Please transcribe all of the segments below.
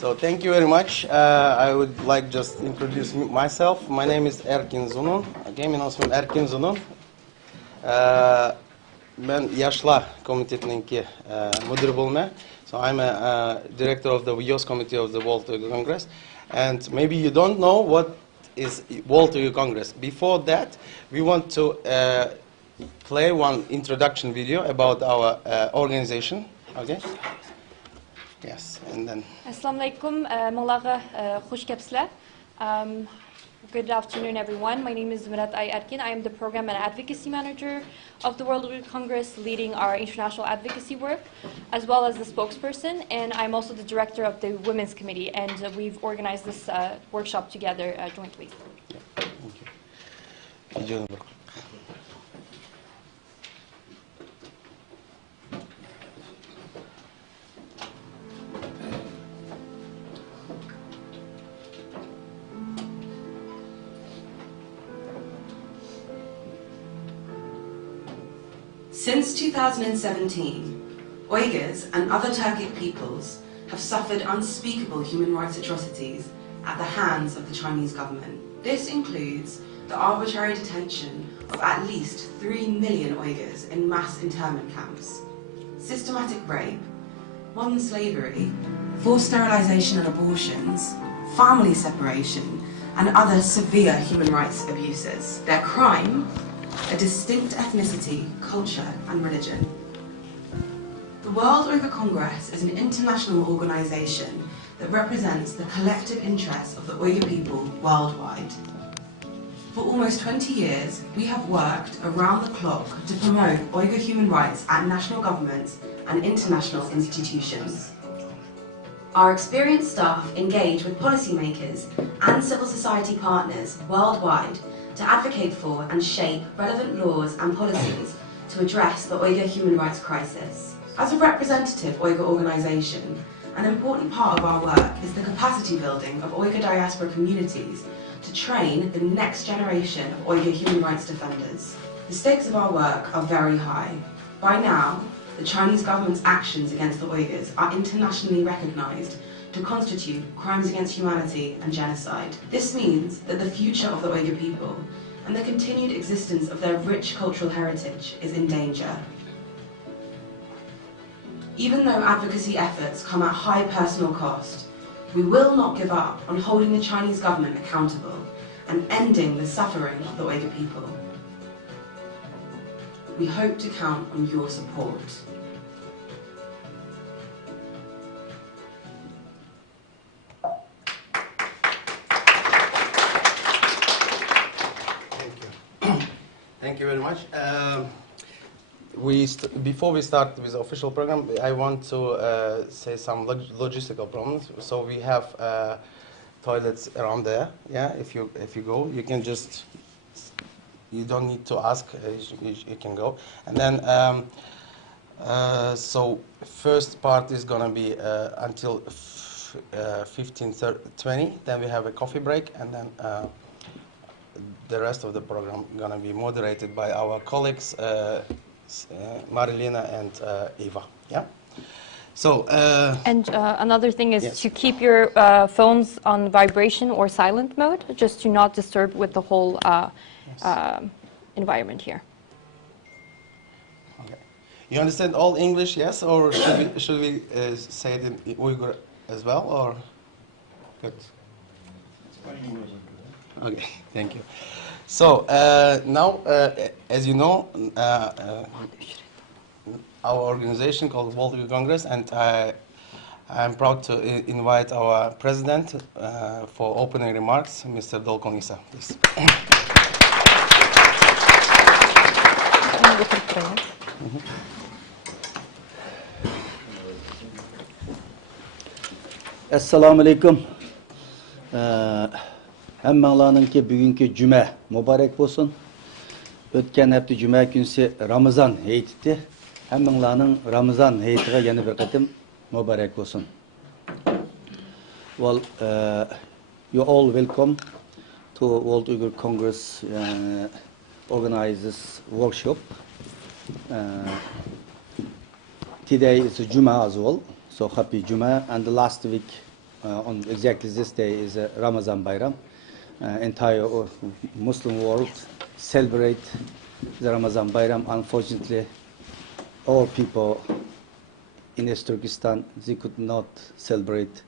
So thank you very much. I would like just introduce myself. My name is Erkin Zunun. Again, men ismim Erkin Zunun. Ben Yaşlar Komitetininki müdür bulma. So I'm a director of the youth committee of the World Uyghur Congress. And maybe you don't know what is World Uyghur Congress. Before that, we want to play one introduction video about our organization. Okay? Yes, and then. Assalamu alaikum, Malaga Khush Kapsla. Good afternoon, everyone. My name is Murat Erkin. I am the Program and Advocacy Manager of the World Uyghur Congress, leading our international advocacy work, as well as the spokesperson. And I'm also the director of the Women's Committee, and we've organized this workshop together jointly. Yeah, thank you. Since 2017, Uyghurs and other Turkic peoples have suffered unspeakable human rights atrocities at the hands of the Chinese government. This includes the arbitrary detention of at least 3 million Uyghurs in mass internment camps, systematic rape, modern slavery, forced sterilization and abortions, family separation, and other severe human rights abuses. Their crime: a distinct ethnicity, culture, and religion. The World Uyghur Congress is an international organization that represents the collective interests of the Uyghur people worldwide. For almost 20 years, we have worked around the clock to promote Uyghur human rights at national governments and international institutions. Our experienced staff engage with policymakers and civil society partners worldwide to advocate for and shape relevant laws and policies to address the Uyghur human rights crisis. As a representative Uyghur organisation, an important part of our work is the capacity building of Uyghur diaspora communities to train the next generation of Uyghur human rights defenders. The stakes of our work are very high. By now, the Chinese government's actions against the Uyghurs are internationally recognised to constitute crimes against humanity and genocide. This means that the future of the Uyghur people and the continued existence of their rich cultural heritage is in danger. Even though advocacy efforts come at high personal cost, we will not give up on holding the Chinese government accountable and ending the suffering of the Uyghur people. We hope to count on your support. Thank you very much. Before we start with the official program, I want to say some logistical problems. So we have toilets around there. Yeah, if you go, you can just, you don't need to ask. You can go. And then so first part is gonna be until 15:20. Then we have a coffee break, and then the rest of the program is going to be moderated by our colleagues, Marilena and Eva. Yeah. So. And another thing is yes. to keep your phones on vibration or silent mode, just to not disturb with the whole yes. Environment here. Okay. You understand all English, yes, or should we say it in Uyghur as well, or good? Okay, thank you. So now, as you know, our organization called World Uyghur Congress, and I'm proud to invite our president for opening remarks, Mr. Dolkon Isa, please. Assalamu alaikum. Hammalarınki bugünkü cüme mübarek olsun. Ötken hafta cüme günüsü Ramazan heyeti. Hammalarının Ramazan heyetiga yana bir qatim mübarek olsun. Well, you all welcome to World Uyghur Congress organizes workshop. Today is Juma as well, so happy Juma. And the last week on exactly this day is Ramazan Bayram. Entire Muslim world celebrate the Ramazan Bayram. Unfortunately, all people in East Turkestan, they could not celebrate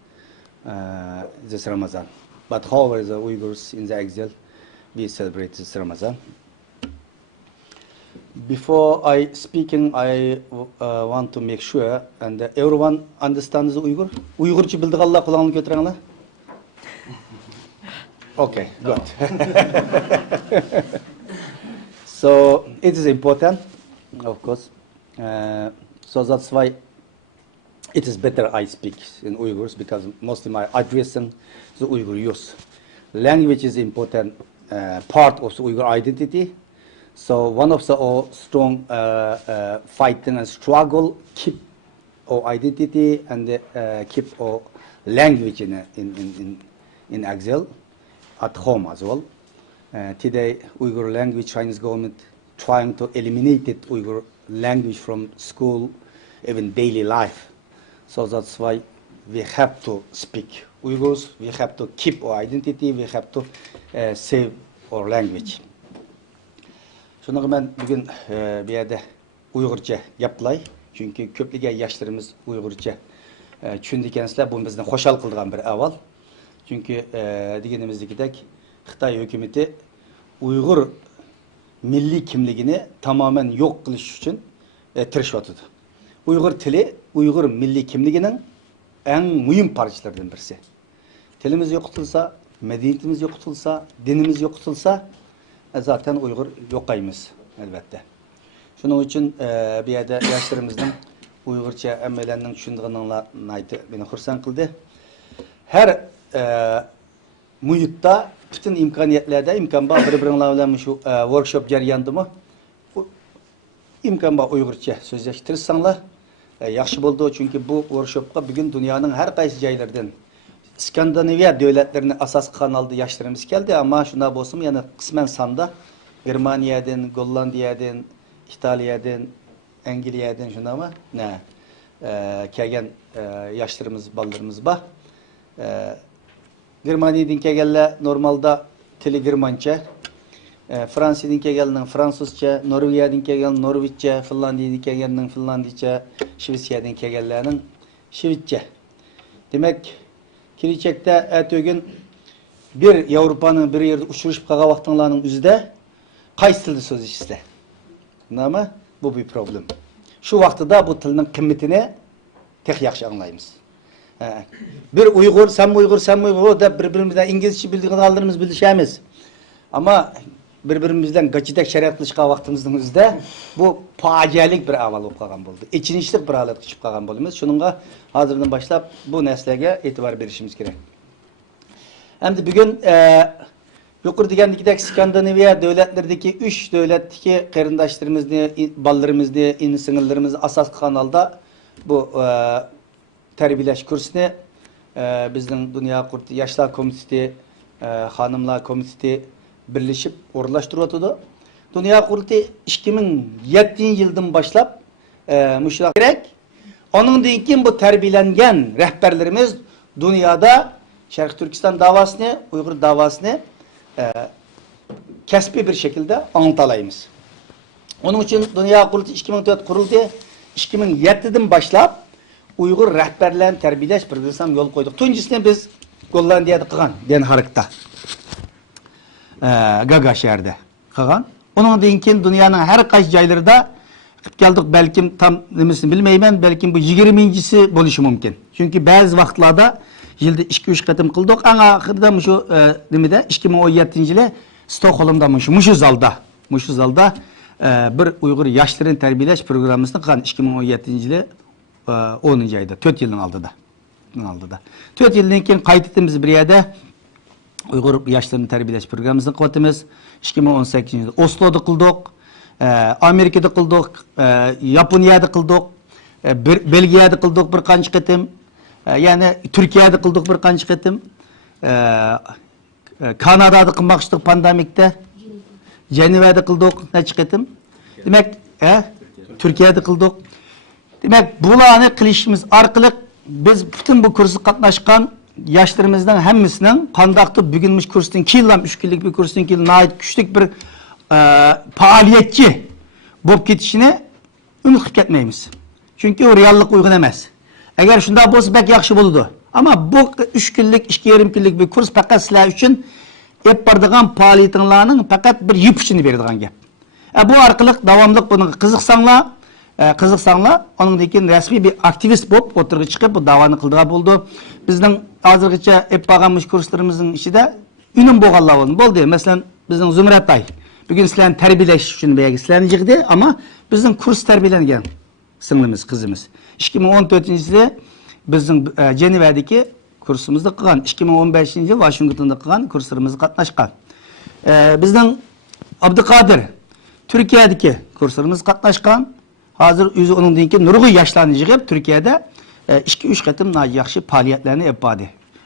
this Ramazan. But however, the Uyghurs in the exile, we celebrate this Ramazan. Before I speaking, I want to make sure, and everyone understands Uyghur. Uygurca bildiğinler kulağını götürenler. Okay, good. So it is important, of course. So that's why it is better I speak in Uyghurs, because mostly my addressing the Uyghur youth. Language is important part of the Uyghur identity. So one of the strong fighting and struggle keep our identity and keep our language in exile at home as well. Today, Uyghur language, Chinese government trying to eliminate it, Uyghur language from school, even daily life. So that's why we have to speak Uyghurs, we have to keep our identity, we have to save our language. Şunu ben bugün bir yerde Uygurca yapılay. Çünkü köplüge yaşlarımız Uygurca düşündükensizler bu bizden hoşal kıldıgan bir aval. Çünkü digenimizdekidek Xitay hükümeti Uygur milli kimligini tamamen yok kılış için tirişiyotudu. Uygur tili Uygur milli kimliginin en mühim parçalarından birisi. Tilimiz yok tutulsa, medeniyetimiz yok tutulsa, dinimiz yok tutulsa zaten Uygur yokayımız elbette. Şunun için bir yerde yaşlarımızın Uygurca emmelerinin düşündüğünün beni hırsan kıldı. Her muhitта bütün imkaniyetlerde imkan var. Bir şu workshop jaryandı mı? İmkan var Uygurca sözleştirirsanlar yaxşı buldu. Çünkü bu workshop'a bugün dünyanın her kaysi yerlerden İskandinaviya devletlerine asas kanalda yaşlarımız geldi ama şuna bolsun yani kısmen sanda Germaniyadan, Gollandiya'dan, İtalya'dan, İngiltere'den şuna mı? Ne? Kelgen yaşlarımız, ballarımız var. Germaniyadan kelgenler normalde tili Germanca, Fransa'dan kelgenler Fransızca, Norveç'ten kelgenler Norveççe, Finlandiya'dan kelgenler Finlandiyaca, Şivetсиyadan kelgenlerin Şivetçe. Demek Kilicekte ertögün bir Avrupa'nın bir yerde uçuruşup kağa vaxtınlarının üzüde qaysı tilde söz işte. Ama bu bir problem. Şu vaxtıda bu tilinin kıymetini tek yaxşı anlayımız. Bir Uygur, sen Uygur, sen Uygur da birbirimizden İngilizce bildiğini aldığımız bilişemiz. Ama birbirimizden gaçidek şeriat kılışqa vaxtımızın üzüde bu facialik bir aval olup kalgan oldu. İçinişlik bir alet çıkıp kalgan bolumuz. Şununla hazırdan başlap bu neslege itibar verişimiz gerek. Hem de bugün yukarı degendikidek Skandinaviya devletlerdeki 3 devletteki qarindaşlarımızı, ballarımızı, in singillerimizi asas kanalda bu terbiyeleş kursunu bizden Dünya Qurultayı Yaşlar Komitesi, Hanımlar Komitesi birleşip orunlaştırıyordu. Dünya Qurultayı 2007 yıldan başlap müşahede gerek. Onun için bu terbiyelengen rehberlerimiz dünyada Şarkı Türkistan davasını, Uygur davasını kesbi bir şekilde anlatalayımız. Onun için Dünya Qurultayı 2004 kuruldu. 2007'den başlap Uygur rehberlerini terbiyeleş programı yol koyduk. Tuncisini biz Gollandiya'da kılgan, den harıkta. Gaga şehirde kılgan. Onun için dünyanın her kaç yaylarında geldik belki tam nemesini bilmeymen belki bu 20.si buluşu mümkün. Çünkü bazı vaxtlarda yılda 2-3 katım kıldık. En ahırda şu demede 2017 yılı Stockholm'da muşu zalda bir Uygur yaşlarını terbiyeleş programımızda kılgan 2017 yılı 10. ayda 4 yılın aldı da. 4 yıldan keyin kaydettiğimiz bir yerde Uygur yaşlarını terbiyeleş programımızda kıvatımız 2018 yılda Oslo'da kıldık. Amerika'da kıldık, Japonya'da kıldık, Belgiya'da kıldık bir kanç kıtım, yani Türkiye'de kıldık bir kanç kıtım, Kanada'da kılmakçıdık pandemikte, Ceneva'da kıldık ne çıkıtım, demek Türkiye'de kıldık, demek bulanı kılışımız arkalık biz bütün bu kursu katlaşkan yaşlarımızdan hemmisinin kandaktı bugünmüş kursdan keyin 3 günlük bir kursdan keyin nayet küçük bir faaliyetçi bolup ketişini ümit qilib ketmaymiz. Çünkü o reallik uygun emas. Eğer şunda bolsa bek yaxşı boludu. Ama bu 3 günlük, 2,5 günlük bir kurs fakat sizler için hep bardigan faaliyetinglarning fakat bir yıpışını berdigan gap. Bu arkalık davamlılık bunu kızıqsаңlar, onundan keyin resmi bir aktivist bolup o'tirga chiqib bu davani qildigan bo'ldi. Bizning hozirgacha hep bağlanmış kurslarımızın içinde ünüm boğanlar oldu. Boldu. Mesela bizning Zümrətay bugün sizlarni tərbiyələş üçün belki sizlarni yığdı ama bizning kurs tərbiyelengen sınglimiz, kızımız. 2014-yilda bizning Cenevadagi kursumuzda qilgan, 2015-yil Washingtonda qilgan kurslarımızda qatnaşqan. Bizning Abdüqadir Türkiye'deki kurslarımız qatnaşqan. Hazır yüzü onun dinki nurgu yaşlarını yığıp Türkiye'de 2-3 katım yaxşı faaliyetlerini yapmadı.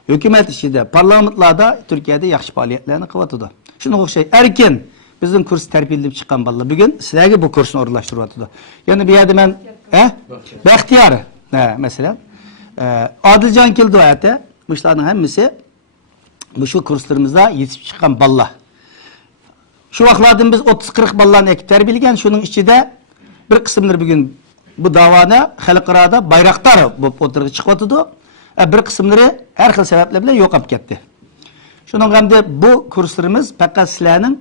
Hükümet işinde, parlamentlarda Türkiye'de yaxşı faaliyetlerini kıvatıdı. Şunu o şey erken bizim kurs terbiyeleyip çıkan balla bugün sizlerge bu kursunu orunlaştırıvatıdı. Yani bir yerde ben Bəxtiyar mesela Adilcan kildi hayatı bu işlerin hemmisi bu şu kurslarımızda yetişip çıkan balla. Şu vaxtlardan biz 30-40 ballarını ekip terbiyelegen şunun içinde bir kısımları bugün bu davada xalqarada bayraktar bu o'tirga chiqyapti. Bir kısımları her xil sebepler bilan yo'qolib ketdi. Şunun hamda bu kurslarımız faqat sizlarning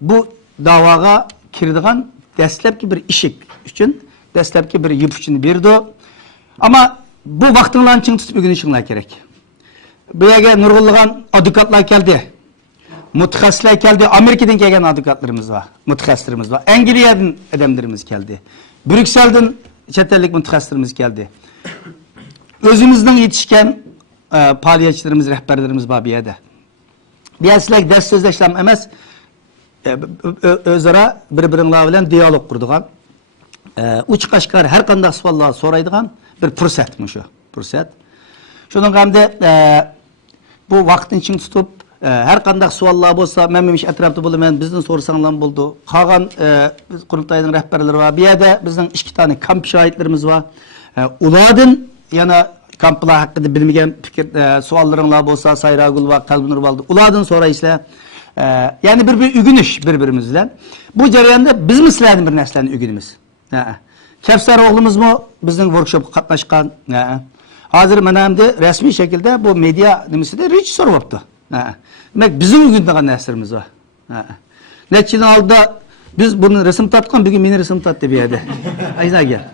bu davaga kiradigan dastlabki bir ishik uchun dastlabki bir yıpışını berdi. Ama bu vaqtinglarni ching tutib o'rganishinglar kerak. Bu yerga nurg'unlagan advokatlar keldi. Mutaxassislar geldi. Amerika'dan gelen advokatlarımız var. Mutaxassislerimiz var. Angliyadan adamlarımız geldi. Brüksel'den çetellik mutaxassislerimiz geldi. Özümüzden yetişken faaliyetçilerimiz, rehberlerimiz var bir yerde. Bir yersiler ders sözleşmem emez. Özara birbirine bilen diyalog kurduğun. Uç kaşkar her kandak suallar soraydıgan bir fırsat mı şu? Fırsat. Şunun hamda bu vaktin için tutup her kandak suallar bolsa memmemiş etrafta bulunan bizden sorsanlar buldu. Kalan biz qurultayının rehberleri var. Bir yerde bizden 2 tane kamp şahitlerimiz var. Uladın yana kamplar hakkında bilmegen fikir suallarınlar bolsa Sayragul var, Kalbinur vardı. Uladın sonra ise yani bir ügünüş birbirimizle. Bu jarayonda biz mi sizlerden bir neslenin ügünümüz? Kevser oğlumuz mu bizden workshop katlaşkan? Hazır menemde resmi şekilde bu medya demişti de rejissör oldu. Demek bizim ügündeki neslerimiz var. Neçinin aldı biz bunu resim tatkan bugün mini resim tattı bir yerde. Ayna gel.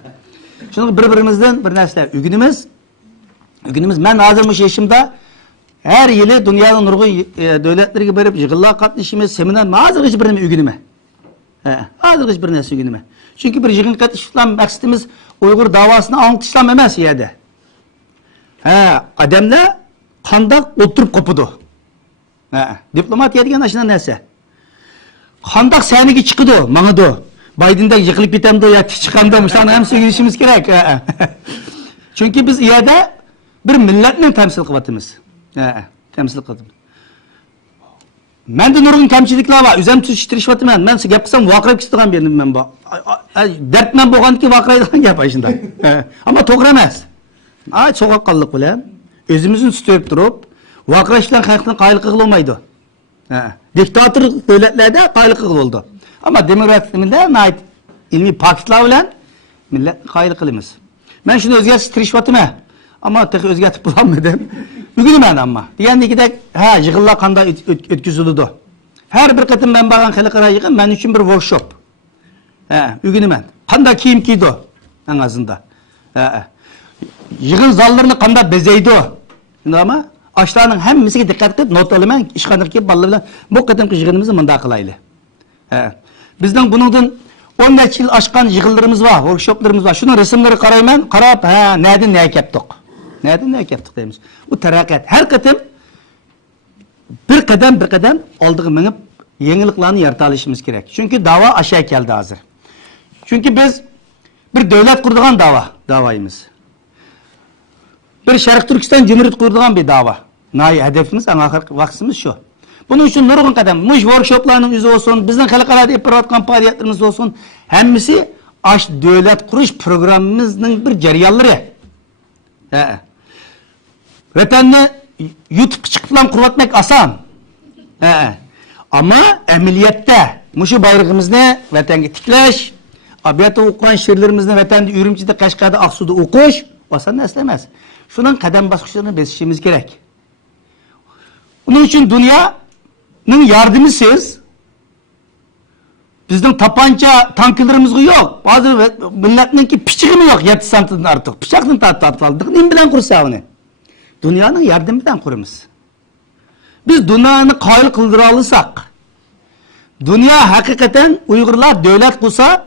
Çünkü birbirimizden bir nesler ügünümüz. Ben hazırmış yaşımda her yılı dünyanın nurgu devletleri gibi verip yığılla katlaşımız seminer hazır hiç birine ügünüme. Hazır hiç birine ügünüme. Çünkü bir yığın katlaşılan maksatımız Uygur davasını anlatışlam emez yerde. Adamla kandak oturup kopudu. Diplomat yedigen aşına neyse. Kandak seniki çıkıdı, mağıdı. Biden'da yıkılıp bitemdi ya çıkandamış. Hem söyleyişimiz gerek. Çünkü biz yerde bir milletle temsil kıvatımız. Temsil kıvatımız. Ben de nurgun temsillikler var. Üzem tutuştırış vatım ben. Ben size yapsam vakrayıp istedim benim ben bu. Dert men boğan ki vakrayıdan yap aşında. Ama toğramaz. Sokak kaldık bile. Özümüzün tutup durup vakrayışlar halktan qaylık kıl olmaydı. Diktatör devletlerde qaylık kıl oldu. Ama demokrasiyede nait ilmi paketler bilen millet qaylık kılımız. Ben şunu özgertiriş vatım ama tek özgertip bulamadım. Bugün ben ama. Diğerindeki de yığılla kanda ötküzüldü. Her bir katım ben bağın xalqara yığın ben için bir workshop. Bugün ben. Kanda kiyim giydi en azından. Yığın zallarını kanda bezeydi. Ama aşlarının hemmisiga dikkat edip not alaman işkanırki ballarla bu kadar yığınımızı mında kılaylı. Bizden bunun 10 yıl aşkan yığınlarımız var, workshoplarımız var. Şunun resimleri karayman, karab nereden ne yaptık? Nereden ne yaptık deyimiz. Bu terakat her kadem bir kadem olduğu menip yeniliklerini yarata alışımız gerek. Çünkü dava aşağı geldi hazır. Çünkü biz bir devlet kurduğun davayımız. Bir Şarkı Türkistan Cumhuriyeti kurduğun bir dava. Hedefimiz en ahir vaksimiz şu. Bunun için nurgun kadem, muş workshoplarının yüzü olsun, bizden xalqarada yapılan faaliyetlerimiz olsun, hemmisi aş devlet kuruş programımızın bir jaryanları. vatanni yutib chiqib bilan qurvatmak oson. Ama emniyette muşu bayrağımızı vatanga tiklash, abiyatda o'qigan she'rlarimizni vatanda Urumchida, Qashqarda, Aqsuda o'qish oson narsa emas. Shundan qadam bosqichlarini besishimiz kerak. Uning uchun dunyoning yordamisiz bizning tapancha tanklarimiz yo'q. Hozir millatninki pichig'imi yo'q, 7 santdan ortiq. Pichoqni tortib oldik. Nim bilan qursa uni? Dunyoning yordami bilan quramiz. Biz dunyoni qoyil qildira olsak, dünya hakikaten Uygurlar devlet kursa,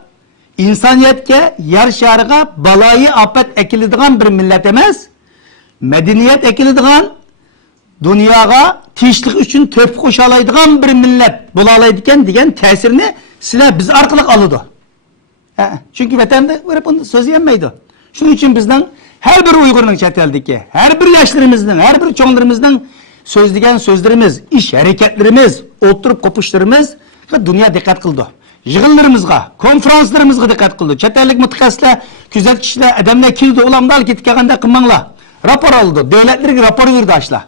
insaniyetke, yer şarıga, balayı afet ekilidiğen bir millet emez, medeniyet ekilidiğen, dünyaya tişlik için töp koşalaydiğen bir millet bulalaydiken diyen tesirini silah biz arkalık alıdı. Çünkü vatanda bunu söz yenmeydi. Şunun için bizden her bir Uygur'un çeteldeki, her bir yaşlarımızdan, her bir çoğunlarımızdan sözlügen sözlerimiz, iş hareketlerimiz, oturup kopuşlarımız, dünya dikkat kıldı. Yığınlarımızga, konferanslarımızga dikkat kıldı. Çetellik mütehassisler, küzetçiler, adamlar kildi, ulamdal gittikaganda kılmanla. Rapor aldı, devletlerine rapor verdi açla.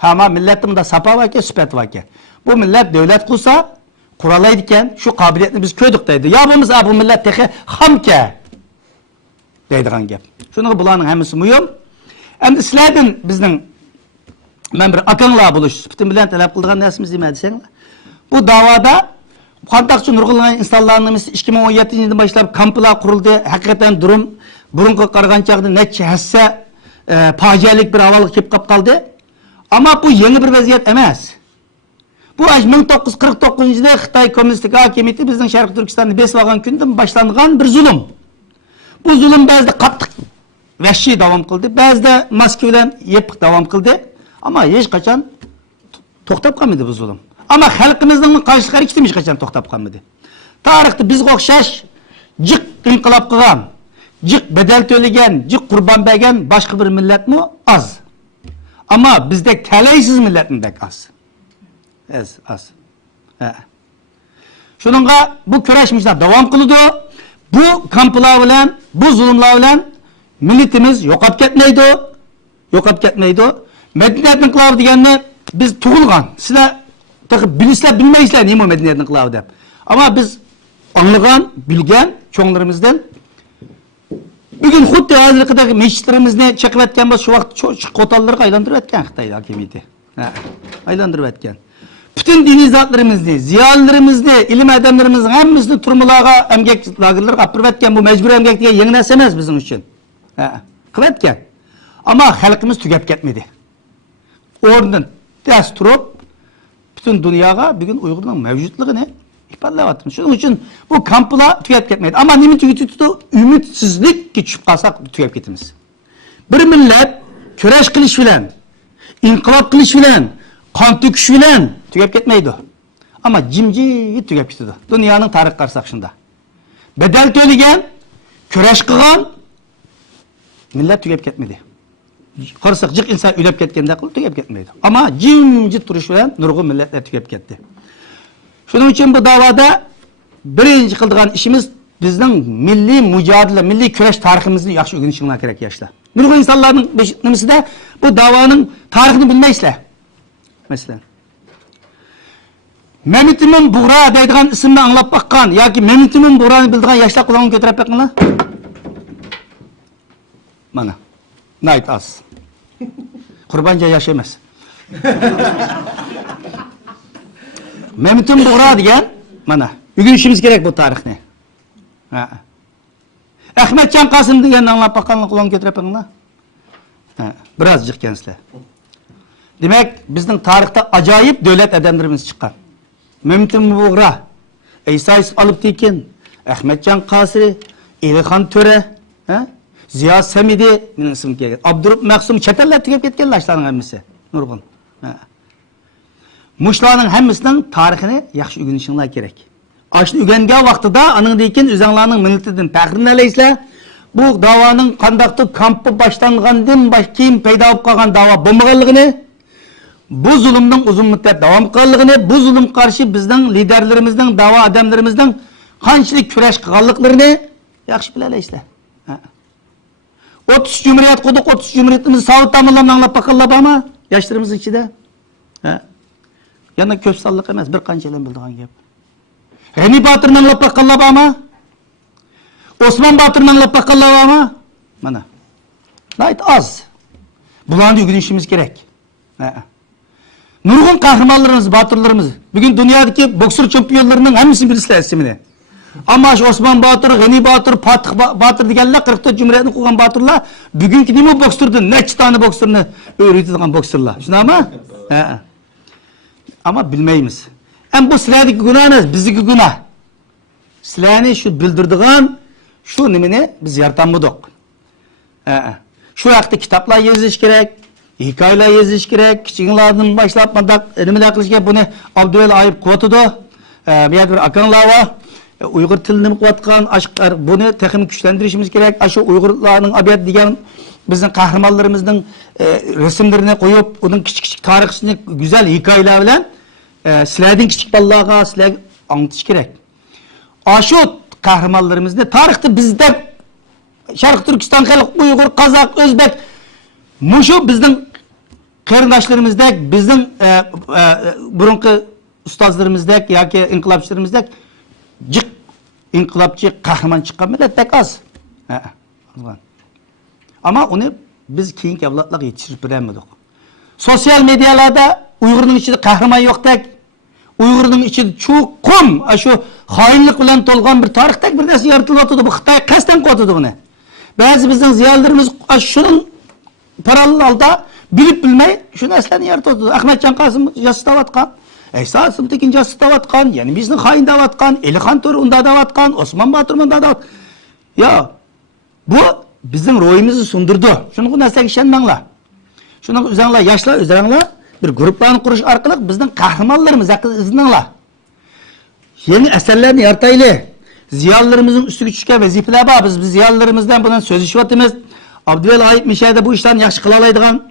Ama milletimde sapa var ki, süpet var ki. Bu millet devlet kursa, kuralaydıkken şu kabiliyetini biz köydük deydi. Ya bu millet teki ham ki, deydiğen gep. Şunu bulanın hemisi mühim. Hem de sizlerden bizden, ben bir akınla buluş, süpetin bilen talep kıldığın nesimiz değil mi deseniz? Bu davada Kantakçı nurgulgan insanlarımız 2017 yılında başlayıp kampılar kuruldu. Hakikaten durum burunku qarğançaqda neçe hisse facialik bir havalık kep kaldı. Ama bu yeni bir vaziyet emas. Bu 1949 yılda Xitay Komünistik Hakimiyeti bizden Şarkı Türkistan'da besvagan günden başlangan bir zulüm. Bu zulüm bazıda qattiq vahşi devam kıldı. Bazıda maskülen yepik devam kıldı. Ama hiç kaçan to'xtab qolmadi bu zulüm. Ama halkımızdan karşılık hareketi hiç kaçan to'xtab qolmadi. Tarixte bizga o'xshash jiq inqilob qilgan, jiq bedel to'lagan, jiq qurban bergan boshqa bir millatmi az. Ama bizdek talaysiz millatindek az. Az. Şununla bu kurashimizda davom qiladi. Bu kamplar bilan, bu zulmlar bilan millatimiz yo'qolib ketmaydi. Medeniyet inqilobi deganni biz tug'ilgan. Sizlar bilisler bilmeysler neymi medeniyetin kılavı deyip. Ama biz anlayan, bilgen çoğunlarımızdan bugün xuddi hazırlıkdaki meşitlerimizni çekip etken bu şu vaqt kotalları aylandırıp etken Xitay hakimiyeti. Aylandırıp etken. Bütün dini zatlarımızı, ziyalilerimizi, ilim adamlarımızın hemimizni turmalarga, emgek lagırları kapırıp etken bu mecbur emgek diye yeni narsa emas bizim için. Kılıp etken. Ama halkımız tükep ketmedi. Oradan ders turup bütün dünyaya bugün Uygur'un mevcutluğunu ifadelavatım. Şunun için bu kampıla tükep ketmeydi. Ama nimin tüketütü ümitsizlik ki çıkıp kalsak tükep ketimiz. Bir millet küreş kılıç filan, inkılap kılıç filan, kan tüküş filan tükep ketmeydi. Ama cimci tükep ketmeydi. Dünyanın tarih karşısında. Bedel töleyen, küreş kılgan millet tükep ketmedi. Qarsak jiq insan ülep ketkende qilib tugab ketmaydi. Ama jimjit turish bilan nurg'un millatlar tugab ketdi. Shuning uchun bu davada birinchi qiladigan ishimiz bizning milliy mujodala, milliy kurash tariximizni yaxshi o'rganishinglar kerak yoshlar. Nurg'un insonlarning nimasida bu davoning tarixini bilmaysizlar. Masalan, Memitimin Buğra deydigan ismni anglab baqqan yoki Memitimin Buğrani bildigan yoshlar qo'lini ko'tarib baqqanlar. Mana Night az. Kurbanca yaşamaz. Memnun Buğra diyen, mana. Bugün işimiz gerek bu tarih ne? Ahmetcan Kasım diyen anlap bakanlık olan götürepenler. Birazcık kendisiler. Demek bizden tarihte acayip devlet adamlarımız çıkan. Memnun Buğra, İsa alıp dikin, Ahmetcan Kasım, İlhan Töre, Ziya Samidi, benim ismim geldi. Abdurrahman Maksum, çeteller tükep ketken laşların hemmisi. Nurgun. Muşlarının hemmisinin tarihini yaxşı öğrenişinler gerek. Aşını öğrengen vaxtıda, anın deyken üzerlerinin milletinden pəxrini eleysizler. Bu davanın qandaqtı kampı başlanğandan keyin payda olub qalğan dava bolmağanlığını, bu zulümün uzun müddet davam qılğanlığını, bu zulüm qarşı bizden liderlerimizden, dava adamlarımızdan qanchalik kurash qilganliklarini yaxshi bilalaysizlar. 30 Cumhuriyet kurduk, 30 Cumhuriyetimizi sağlık tamamlarını anlap bakalım ama yaşlarımızın içinde. Yana köp sallık emez, bir kançayla bildiğin gibi. Gani Batır'ını anlap bakalım ama Osman Batır'ını anlap bakalım ama mana. Nayt az. Bulandı yürüyüşümüz gerek. Nurgun kahramanlarımız, batırlarımız. Bugün dünyadaki boksör şampiyonlarının hepsini bilirler ismini. Ama Osman Batır, Gani Batır, Fatih Batır diyenler 44 Cumhuriyetini kuran batırlar. Bugünkü değil mi boksördü? Neçə tane boksörünü öğretilen boksörler. Şuna ama? Ama bilmeyimiz. Hem bu silahdaki günah ne? Bizdeki günah. Silahını şu bildirdiğin, şu nimini biz yaratamadık. Şu vakti kitaplar yazış gerek, hikayeler yazış gerek, kiçiklerden başlatmadan elimine akılış gerek. Bunu Abdüvel ayıp kuvatıdı. Bir akanlar var. Uygur tilini kuvatkan, bunu teknik güçlendirişimiz gerek. Aşı Uygurların abiyat diyen bizim kahramanlarımızın resimlerini koyup, onun küçük tarihçini güzel hikayelerle silahın küçük ballağa silah anlatış gerek. Aşı kahramanlarımızın tarihte bizde Şarkı Türkistan halk, Uygur, Kazak, Özbek, muşu bizim kardeşlerimizde, bizim burunki ustazlarımızda, ya ki inkılapçılarımızda cık inkılapçı kahraman çıkan millet pek az. Ama onu biz keyinki evlatlık yetiştirip bilemedik. Sosyal medyalarda Uygur'un içinde kahraman yok tek. Uygur'un içinde çok kum, şu hainlik bilen tolgan bir tarihte bir nesi yaratılıp oturdu. Bu Xitay kasten koydu bunu. Bazı bizim ziyalarımız şunun paralı alda bilip bilmeyi şu neslerini yaratıyordu. Ahmet Can Kasım jası davatkan, Eysa Sımtekin jası davatkan, yani bizim hain davatkan, Elihan Torun'da davatkan, Osman Batırman'da davatkan. Ya bu bizim royumuzu sundurdu. Şunu bu nesle işenmenler. Şunu üzerine yaşlar üzerine bir gruplarını kuruş arkalık bizden kahramanlarımız hakkında izinlenler. Yeni eserlerini yarataylı. Ziyalılarımızın üstü küçükə vazifeler var. Biz ziyalılarımızdan bunun söz işvatımız. Abdüvel ayıp müşahede bu işten yaxşı kılalaydıgan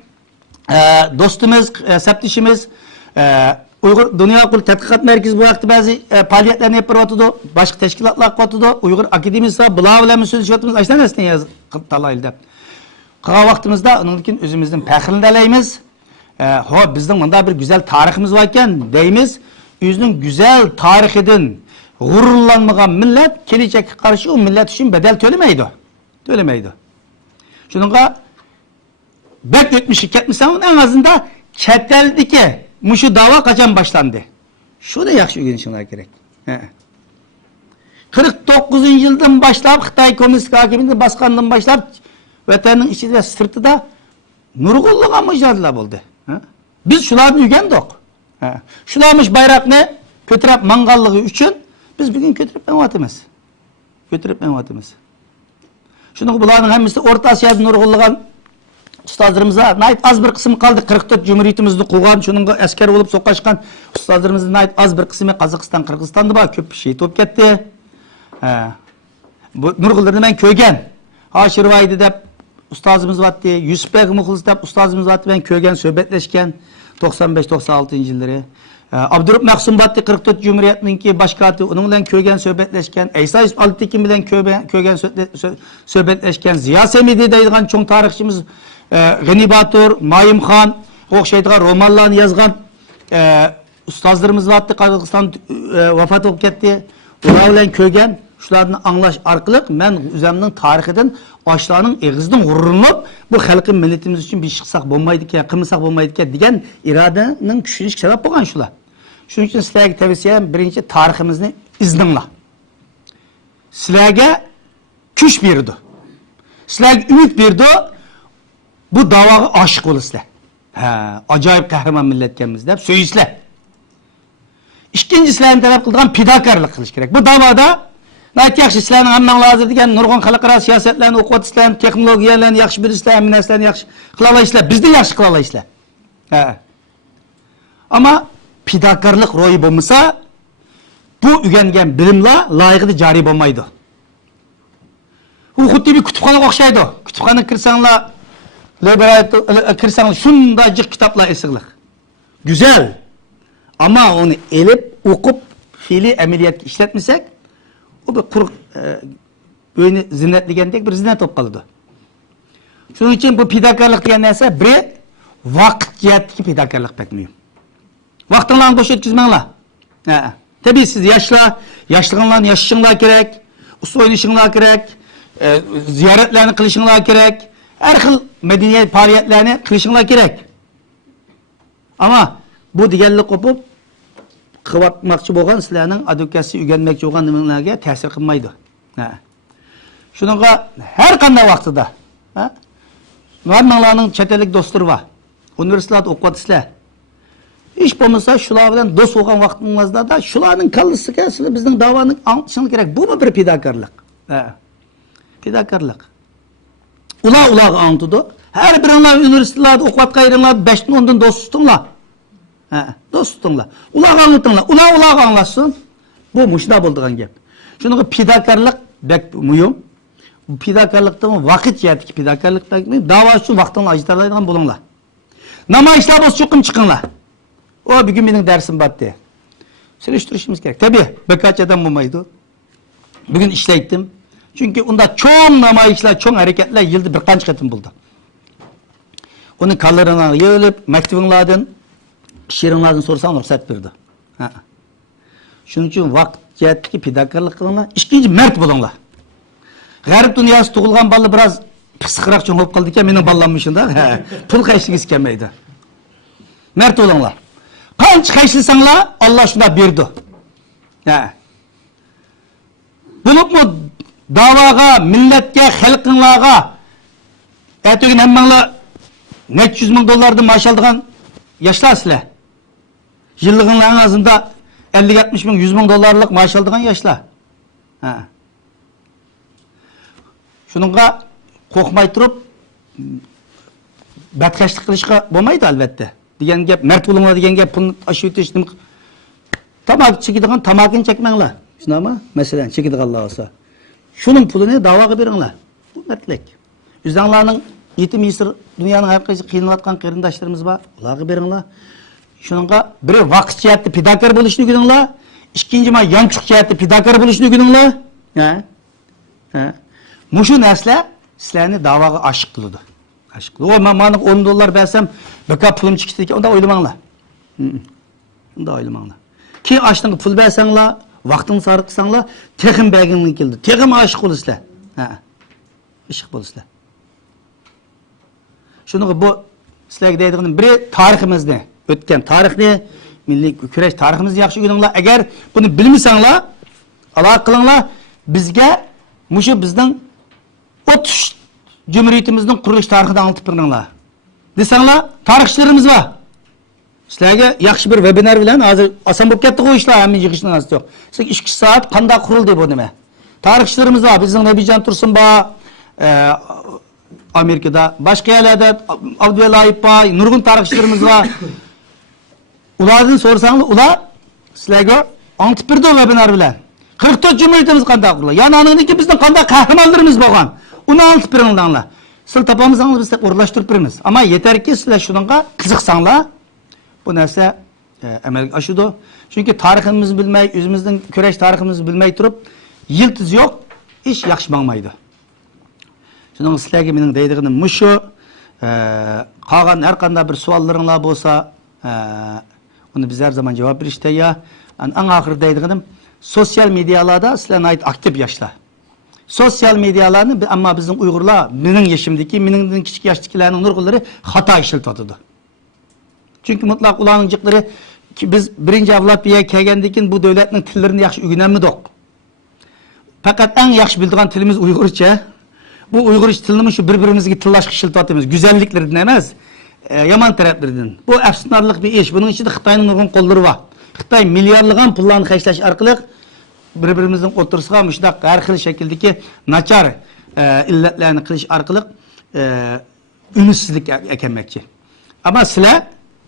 dostumuz, septişimiz, Uygur Dünya Tədqiqat Merkezi bu vakti bazı faaliyetlerini yapıratıdı. Başka teşkilatlar yapıratıdı. Uygur Akademisi, bula bilen söz işvatımız. Açtan esne yazı talayıldı. Kağa vaktimizde onun için özümüzün pəxrini deleyimiz. Bizden bunda bir güzel tarihimiz varken deyimiz. Yüzünün güzel tarihidin gururlanmagan millet gelecek karşı o millet için bedel tölemeydi. Tölemeydi. Şununla bekletmişik etmişsem en azından çeteldeki muşu dava kaçan başlandı. Şu da yaxşı öğrenişler gerek. 49. yıldan başlayıp Xitay Komünist hakiminin başkanından başlayıp vatanın içi ve sırtı da nurgulluğa mücadele oldu. Biz şularını öğrendik. Şularmış bayrak ne? Kötürep mangallığı için biz bugün götürüp menvatımız. Götürüp menvatımız. Şunu bunların hemisi Orta Asya'da nurgulluğun ustazlarımıza ait az bir kısmı kaldı. 44 Cumhuriyetimizde kuğan, şunun asker olup sokaşkan ustazlarımızın ait az bir kısmı Kazakistan, Kırgızistan'da var. Köp şey top gitti. Bu nurgullarını ben köygen. Haşirvaydı da ustazımız vardı. Yusufbek Muhlis da ustazımız vardı. Ben köygen söhbetleşken 95-96 yılları. Abdurrahman Mahsum Batı 44 Cumhuriyeti'ninki başkatı onunla köygen söhbetleşken, Eysa Yusuf Altekin bilen köygen söhbetleşken, Ziya Semidi deydiğen çoğun tarihçimiz Gani Batur, Mayim Khan, okşaydıgan romanlarını yazgan ustazlarımız vardı. Kazakistan vefat olup gitti. Onlar bilen köygen şularını anlaş arkalık men üzerinden tarihiden başlarının eğizden gururlanıp bu halkın milletimiz için bir çıksak bulmaydık ya, kımırsak bulmaydık ya diyen iradenin güçlü sebep olan şular. Şunun için sizlerge tavsiyem birinci tarihimizni izninle. Sizlerge güç verdi. Sizlerge ümit verdi. Bu davaga aşık olun sizler. Acayip kahraman milletkemiz deyip söyleysizler. İkinci sizlerin talep kıldığın pidakarlık kılış gerek. Bu davada nayt yaxşı sizlerin hamman lazır degen nurgun halkara siyasetlerini okuvatısızlar, teknologiyalarını yaxşı bilirsizler, minaslarını yaxşı kılalayısızlar. Biz de yaxşı kılalayısızlar. Ama pidakarlık royu bulmasa bu ügengen bilimle layıkı cari bulmaydı. Bu huddi bir kütüphana okşaydı. Kütüphana kırsanla kırsanla şundacık kitapla esirlik. Güzel. Ama onu elip okup fiili ameliyat işletmesek o bir kuruk öğünü zinnetligendek bir zinnet olup kaldı. Şunun için bu pidakarlık diyen neyse bir vakit cihetteki pidakarlık pek mühim. Vaktinlerini boş etkizmenler. Tabii siz yaşlılarla yaşışınlar gerek, usta oynayışınlar gerek, ziyaretlerini kılışınlar gerek, her xil medeniyet faaliyetlerini kılışınlar gerek. Ama bu diğerlik kopup kıvatmakçı boğan sizlerinin advokasi ügenmekçi boğan nimelerine tesir kılmaydı. Şununla her kanday vaxtıda Müəllimlərin çetelik dostları var. Üniversitede okuduslar. Hiç olmasa şular bilen dost olan vaxtımızda da şuların kallısı gelsin bizden davanın anlatışını gerek. Bu mu bir pidakarlık? Pidakarlık. Ula anlatıdı. Her birinler üniversitelerde okuvat gayrınlar 5'ten 10'dan dost tutunlar. Dost tutunlar. Ula anlatınlar. Ula anlatsın. Bu muşda bulduğun gep. Şunun pidakarlık bek mühim. Bu pidakarlıkta mı vakit cihetki pidakarlıkta mı dava için vaxtını ajitarlaydan bulunlar. Namayışlar boz çıkın çıkınlar. O bir gün benim dersim battı. Sürüştürüşümüz gerek. Tabii birkaç adam olmaydı. Bugün işleydim. Çünkü onda çoğun namayışlar, çoğun hareketler yılda birkaç katım buldu. Onun kallarına yığılıp mektubunlardan, şiirinlardan sorsan ruhsat verdi. Şunun için vakit cihetki pidakarlık kılınlar. İkinci mert bulunlar. Garip dünyası tuğulgan balı biraz pısıkırak çoğun hop kaldı ki benim ballanmışında. Pul kaçtığınız kemeydi. Mert olunlar. Kanç kaçlıysanlar Allah şuna birdi. Bulup mu davaga, milletke, halkınlaga ertogün hemmanla net 100 bin dolardan maaş aldığın yaşlar sizler. Yıllığınların ağzında 50-60 bin, 100 bin dolarlık maaş aldığın yaşlar. Şununla korkmay turup batkaşlık kılışka olmaydı elbette. Diyen gep, mert olunma diyen gep, bunu aşı öteştim. Tamak çekidiğin tamakını çekmenler. Şuna ama mesela çekidiğin Allah olsa. Şunun pulunu davaga berinler. Bu mertlik. Yüzdanlarının yetim yesir dünyanın herkesi kıyınlatkan kırındaşlarımız var. Olağı berinler. Şununla biri vakit cihetli pidakar buluşunu gününler. İkinci ma yançuk cihetli pidakar buluşunu gününler. Muşu nesle sizlerini davaga aşık kılıdı. Aşık kılıdı. O mamanık 10 dolar versem baka pulum çıktı ki onda oylamanlar. Onda oylamanlar. Ki açtığın pul versenler, vaktini sarıksanlar, tekim belginliğin kildi. Tekim aşık olursa. Aşık olursa. Şunu bu sizlerge deydiğinin biri tarihimizde. Ötken tarih ne? Milli küreş tarihimizni yaxşı gününler. Eğer bunu bilmiyorsanlar, Allah kılınlar, bizge muşu bizden 30 Cumhuriyetimizin kuruluş tarihini anlatıp birinler. Desenler, tarihçilerimiz var. Sizlerge yaxşı bir webinar bilen, hazır asan bulup ketdi koyuşlar, hemen yığışından azı yok. 2 saat kanda kuruldu bu deme. Tarihçilerimiz var, bizim Nebican Tursunba, Amerika'da, başka yerlerde Abdüvelayip var, nurgun tarihçilerimiz var. Ulardan sorsanlar, ular sizlerge anlatıp birdi o webinar bilen. 44 Cumhuriyetimiz kanda kuruldu. Yani anındaki bizden kanda kahramanlarımız boğan. Onu anlatıp birinlerler. Sil tapamızsanız biz de orlaştırıp birimiz. Ama yeter ki sizler şununla kızıksanlar, bu neyse emelik aşıdı. Çünkü tarihimizi bilmeyi, yüzümüzün küreş tarihimizi bilmeyi durup, yıldız yok, iş yakışmamaydı. Şunun sizlerge benim deydiğim muşu, kalan her kanda bir suallarınla olsa, onu biz her zaman cevap verişte ya. En ahir deydiğim, sosyal medyalarda sizlerine ait aktif yaşlar. Sosyal medyalarını ama bizim Uygurlar, benim yaşımdaki, benim küçük yaştakilerin nurgulları hata işiltiyordu. Çünkü mutlak ulanıcıkları ki biz birinci avlat bir yer kelgendikin bu devletin tillerini yaxşı ügünenmedik. Fakat en yaxşı bildiğin tilimiz Uygurca. Bu Uygurca tilini şu birbirimizdeki tillaşık işiltiyoruz. Güzelliklerden emez, yaman taraflardan. Bu efsunarlık bir iş. Bunun içinde Xitay'ın nurgun kolları var. Xitay milyarlıgan pullarını kaçlaş arkalık birbirimizin otursuğa müşdak her xil şekildeki naçar illetlerini kılış arkalık ümitsizlik ekemekçi. Ama sizler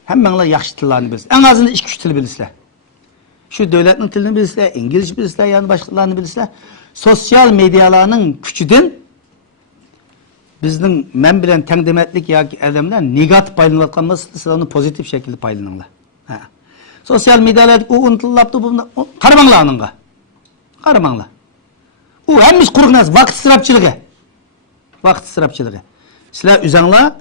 hemenler yaxşı tillarını bilirsiniz. En azından 2-3 til bilirsiniz. Şu devletin tilini bilirsiniz, İngilizce bilirsiniz, yani başkalarını bilirsiniz. Sosyal medyalarının küçüden bizden men bilen teng demetlik ya adamlar negatif paylanılkanması siz onu pozitif şekilde paylanırlar. Sosyal medyalar o unutullaptı bunu karamanlar onunla. Karamanlar. O hemiz kurğunaz vakit sırapçılığı. Vakit sırapçılığı. Sizler üzerine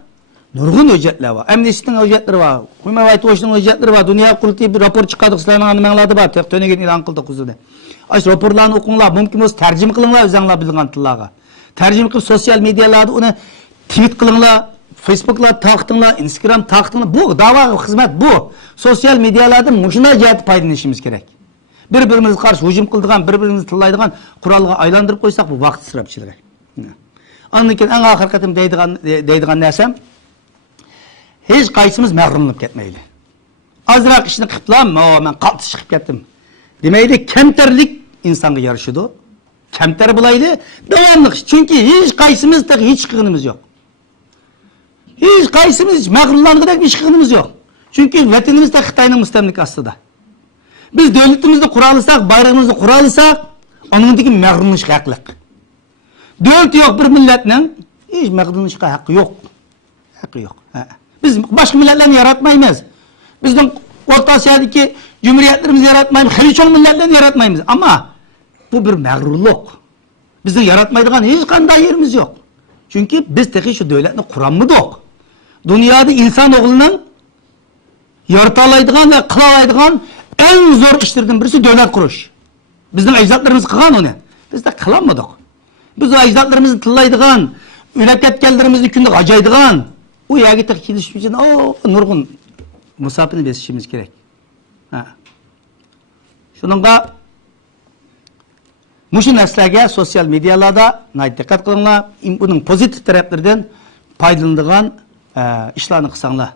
nurgun hüccetler var. Amnesty'nin hüccetleri var. Human Rights Watch'ın hüccetleri var. Dünya qurultayı bir rapor çıkardık. Sizlerin anımanladı var. Tek tönegen ilan kıldık kuzulda. Aş raporlarını okunlar. Mümkün olsa tercüme kılınlar üzerine bildiğin tıllağa. Tercüme kılıp sosyal medyalarda onu tweet kılınlar. Facebook'la taktınlar, Instagram taktınlar. Bu dava hizmet bu. Sosyal medyalarda muşuna cihet paydalanışımız gerek. Bir-birimiz karşı hücum kıldığan, bir-birimizi tıllaydıgan kuralga aylandırıp koysak bu vaqt ısrapçılığı. Onun için en ahirkatim deydigan nersem, hiç kaysımız məhrumlup ketmeyli. Azırak işini kıplam, ben kaltı çıkıp kettim. Demeydi, kemterlik insanı yarışıdı. Kemter bulaydı, devamlık. Çünkü hiç kaysımız da hiç çıkınımız yok. Hiç kaysımız, hiç məhrumlandırak bir çıkınımız yok. Çünkü vatanımız da Xitay'nın müstemlik aslında. Biz devletimizni kuralısak, bayrağımızı kuralısak, onundaki məhrumluş hakkılık. Devlet yok bir milletin, hiç məhrumluş hakkı yok. Hakkı yok. Biz başka milletlerini yaratmayız. Bizden Orta Asya'daki cumhuriyetlerimizi yaratmayız, hali çok milletlerini yaratmayız. Ama bu bir məğrurluk. Bizden yaratmaydıgan hiç kanday yerimiz yok. Çünkü biz tek şu devletini kuramıdık. Dünyada insan oğlunun yaratalaydıgan ve kılalaydıgan en zor işlerden birisi devlet kuruş. Bizden ecdatlarımız kılan onu. Biz de kılanmadık. Biz o ecdatlarımızı tıllaydıgan, üleketkenlerimizi kündük acaydıgan, o yagi tek kilişim için nurgun musafini besişimiz gerek. Şununla muşu neslerge sosyal medyalarda dikkat kılınlar, bunun pozitif taraflardan paydalandığan işlerini kısanlar.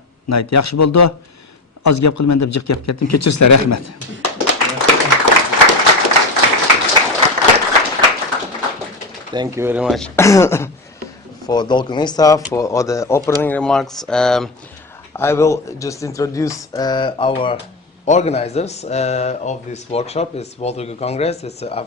Yaxşı oldu. Az gap qilman deb jiq gap ketdim. Kechirsizlar, rahmat. Thank you very much for Dolkunista, for all the opening remarks. I will just introduce our organizers of this workshop. It's World Uyghur Congress. It's an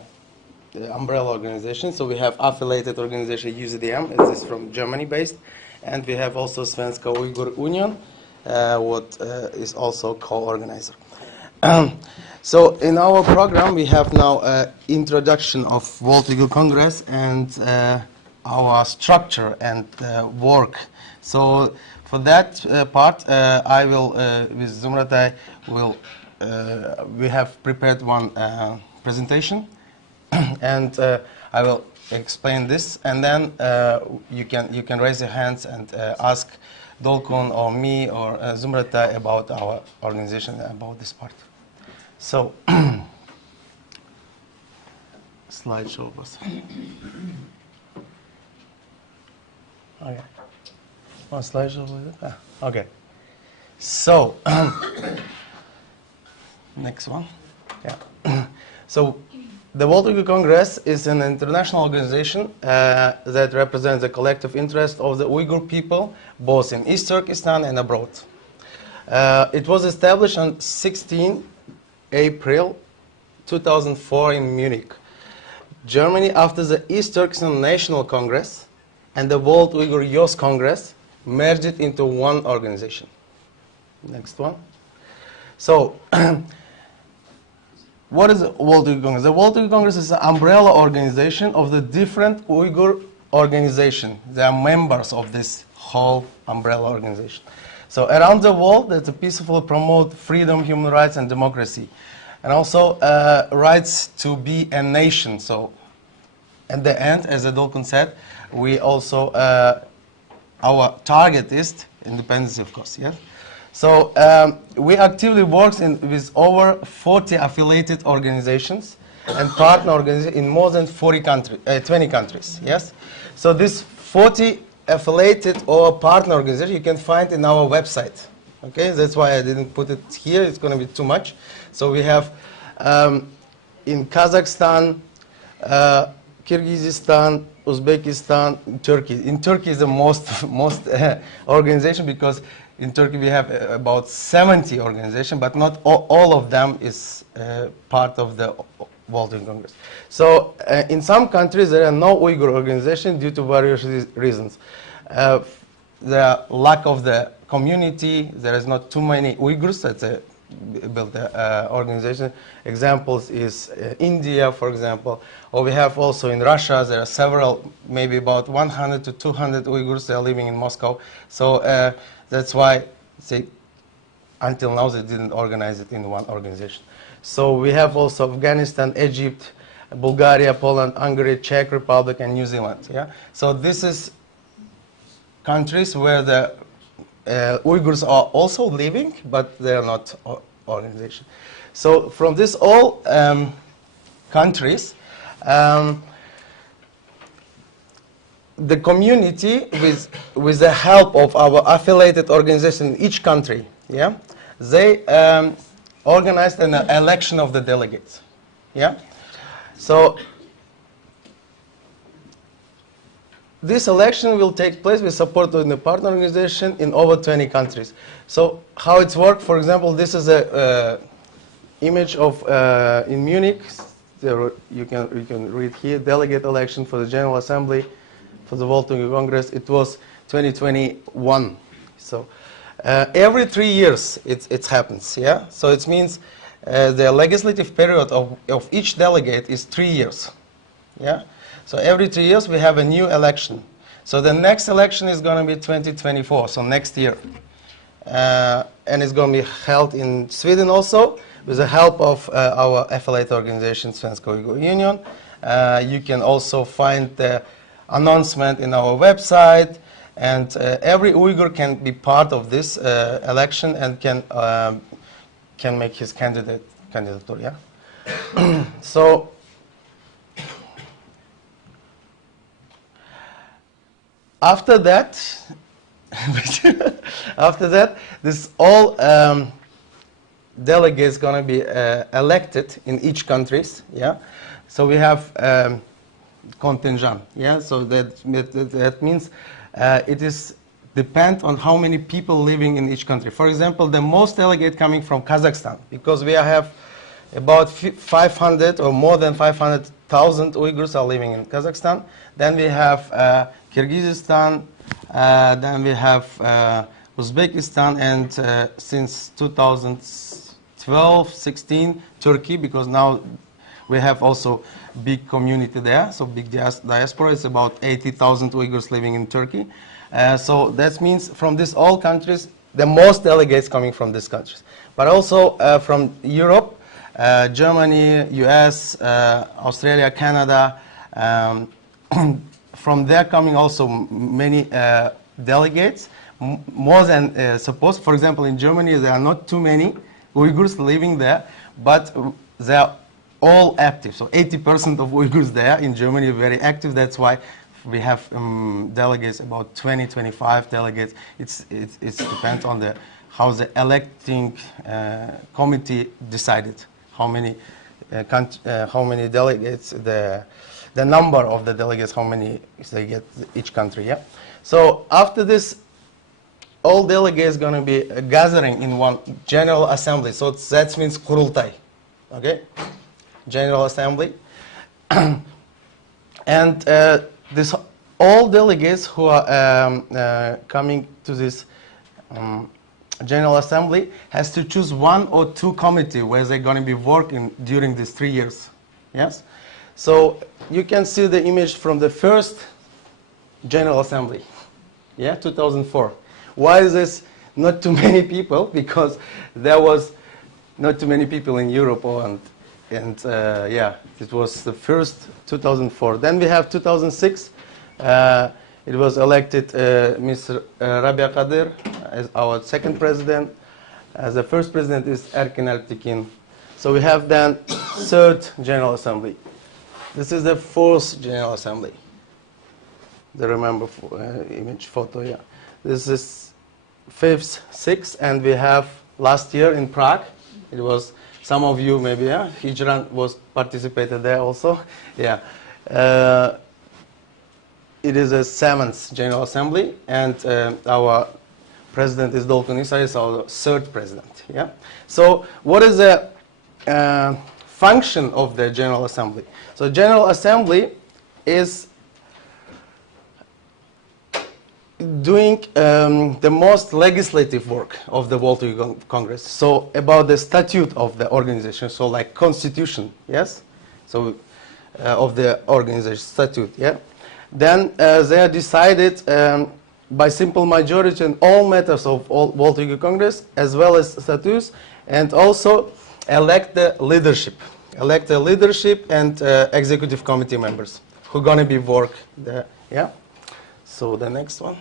umbrella organization. So we have affiliated organization UZDM. It is from Germany based. And we have also Svenska Uyghur Union. What is also co-organizer. So in our program we have now introduction of World Uyghur Congress and our structure and work. So for that part I will, with Zumratai, we have prepared one presentation and I will explain this, and then you can raise your hands and ask Dolkun or me or Zumratai about our organization, about this part. So, slideshow was. Okay. Oh, slideshow was it? Okay. So, next one. Yeah. So, the World Uyghur Congress is an international organization that represents the collective interest of the Uyghur people, both in East Turkestan and abroad. It was established on 16 April 2004 in Munich, Germany, after the East Turkestan National Congress and the World Uyghur Youth Congress merged it into one organization. Next one. So, what is the World Uyghur Congress? The World Uyghur Congress is an umbrella organization of the different Uyghur organizations. They are members of this whole umbrella organization. So around the world, they peacefully promote freedom, human rights, and democracy, and also rights to be a nation. So at the end, as Adolkun said, we also our target is independence, of course. Yes. So we actively work with over 40 affiliated organizations and partner organizations in more than 20 countries. Yes. So this 40 affiliated or partner organizations you can find in our website. Okay, that's why I didn't put it here. It's going to be too much. So we have in Kazakhstan, Kyrgyzstan, Uzbekistan, Turkey. In Turkey is the most organization, because in Turkey we have about 70 organizations, but not all of them is part of the World Uyghur Congress. So in some countries there are no Uyghur organizations due to various reasons. There are lack of the community, there is not too many Uyghurs, that's build the organization. Examples is India, for example, or we have also in Russia. There are several, maybe about 100 to 200 Uyghurs. They are living in Moscow. So that's why until now they didn't organize it in one organization. So we have also Afghanistan, Egypt, Bulgaria, Poland, Hungary, Czech Republic, and New Zealand. Yeah. So this is countries where the Uyghurs are also living, but they are not organization. So from this all countries, the community, with the help of our affiliated organization in each country, yeah, they organized an election of the delegates. Yeah. So this election will take place with support of the partner organization in over 20 countries. So how it's worked, for example, this is a image of in Munich. There you can read here, delegate election for the General Assembly for the World Congress. It was 2021. So every 3 years it happens. Yeah. So it means the legislative period of each delegate is 3 years. Yeah. So every 3 years we have a new election. So the next election is going to be 2024, so next year. And it's going to be held in Sweden also, with the help of our affiliate organization, Svenska Uyghur Union. You can also find the announcement in our website, and every Uyghur can be part of this election and can make his candidature. Yeah. So after that, this all delegates going to be elected in each countries. Yeah, so we have contingent. Yeah, so that means it is depend on how many people living in each country. For example, the most delegate coming from Kazakhstan, because we have about 500 or more than 500,000 Uyghurs are living in Kazakhstan. Then we have Kyrgyzstan, then we have Uzbekistan, and since 2012-16, Turkey, because now we have also big community there, so big diaspora. It's about 80,000 Uyghurs living in Turkey. So that means from these all countries, the most delegates coming from these countries. But also from Europe, Germany, US, Australia, Canada, from there coming also many delegates, more than supposed. For example, in Germany, there are not too many Uyghurs living there, but they are all active. So 80% of Uyghurs there in Germany are very active. That's why we have delegates, about 20, 25 delegates. It depends on how the electing committee decided how many delegates, the number of the delegates, how many they get each country. Yeah. So after this, all delegates going to be gathering in one general assembly. So that means قُرُلْتِيي. Okay, General Assembly, and this all delegates who are coming to this General Assembly has to choose one or two committee where they're going to be working during these 3 years. Yes, so you can see the image from the first General Assembly, yeah, 2004. Why is this not too many people? Because there was not too many people in Europe, and yeah, it was the first 2004. Then we have 2006. It was elected Mr. Rabia Kadir as our second president. As the first president is Erkin Alptekin. So we have then third General Assembly. This is the fourth General Assembly. The remember image photo, yeah. This is fifth, sixth, and we have last year in Prague. It was some of you maybe, yeah. Hijran was participated there also, yeah. It is a seventh General Assembly, and our president is Dolkun Isa, is our third president. Yeah. So what is the function of the General Assembly? So General Assembly is doing the most legislative work of the World Youth Congress. So about the statute of the organization, so like constitution, yes? So of the organization statute, yeah? Then they decided by simple majority in all matters of World Youth Congress, as well as statutes, and also elect the leadership and executive committee members who are going to be work there, yeah? So the next one.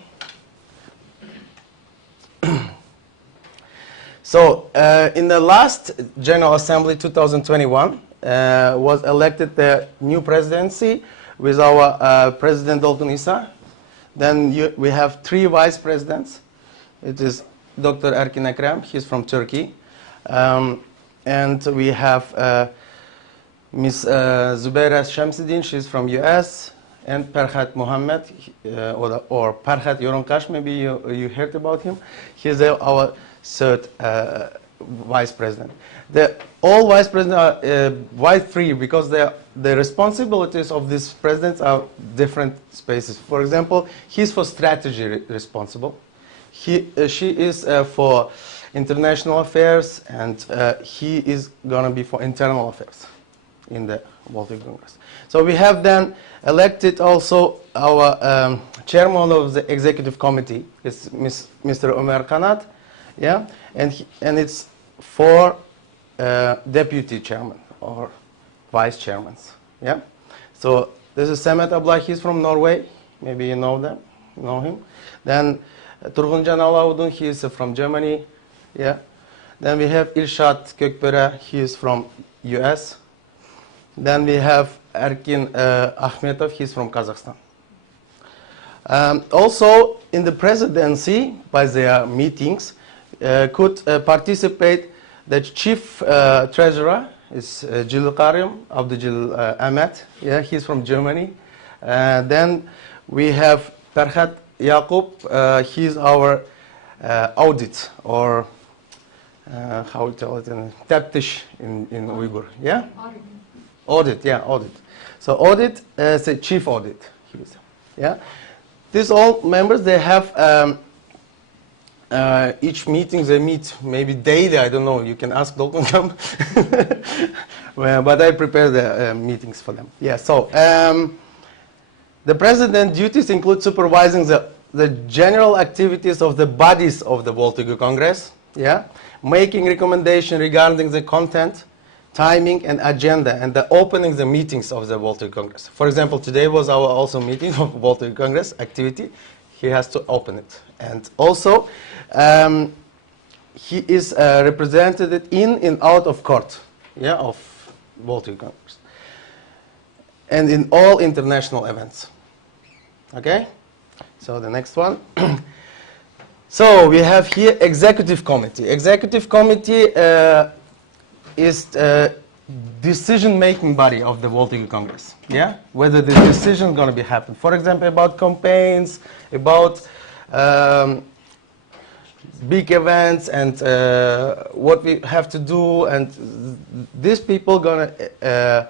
So in the last General Assembly 2021 was elected the new presidency with our President Dolkun Issa. Then we have 3 vice presidents. It is Dr. Erkin Ekrem, he's from Turkey. And we have Ms. Zubaira Shamsuddin, she's from US. And Parhat Mohammed, or Parhat Yoronkash, maybe you heard about him. He's our 3rd vice president. All vice presidents are why 3? Because the responsibilities of these presidents are different spaces. For example, he's for strategy responsible. She is for international affairs, and he is going to be for internal affairs in the World Youth Congress. So we have then elected also our chairman of the executive committee, is Mr. Ömer Kanat, yeah, and it's 4 deputy chairman or vice chairmen, yeah. So this is Samet Abla, he's from Norway, maybe you know him. Then Turguncan Alaudun, he is from Germany, yeah. Then we have Ilshat Kökbere, he is from US. Then we have Erkin Akhmetov, he's from Kazakhstan. Also, in the presidency, by their meetings, could participate the chief treasurer, is Jil Karim, Abdul Ahmet, yeah, he's from Germany. Then we have Perhat Yaqub, he's our audit, or how we tell it in Teptish in Uyghur, yeah? Audit, yeah, audit. So audit is a chief audit, yeah. These all members, they have each meeting they meet maybe daily. I don't know. You can ask Dolkun, but I prepare the meetings for them. Yeah. So the president duties include supervising the general activities of the bodies of the World Youth Congress. Yeah, making recommendation regarding the content, timing and agenda, and the opening the meetings of the World Youth Congress. For example, today was our also meeting of World Youth Congress activity. He has to open it. And also, he is represented in and out of court, yeah, of World Youth Congress. And in all international events. Okay? So the next one. So we have here executive committee. Executive committee is decision-making body of the World Youth Congress. Yeah, whether the decision is going to be happen. For example, about campaigns, about big events, and what we have to do, and these people going to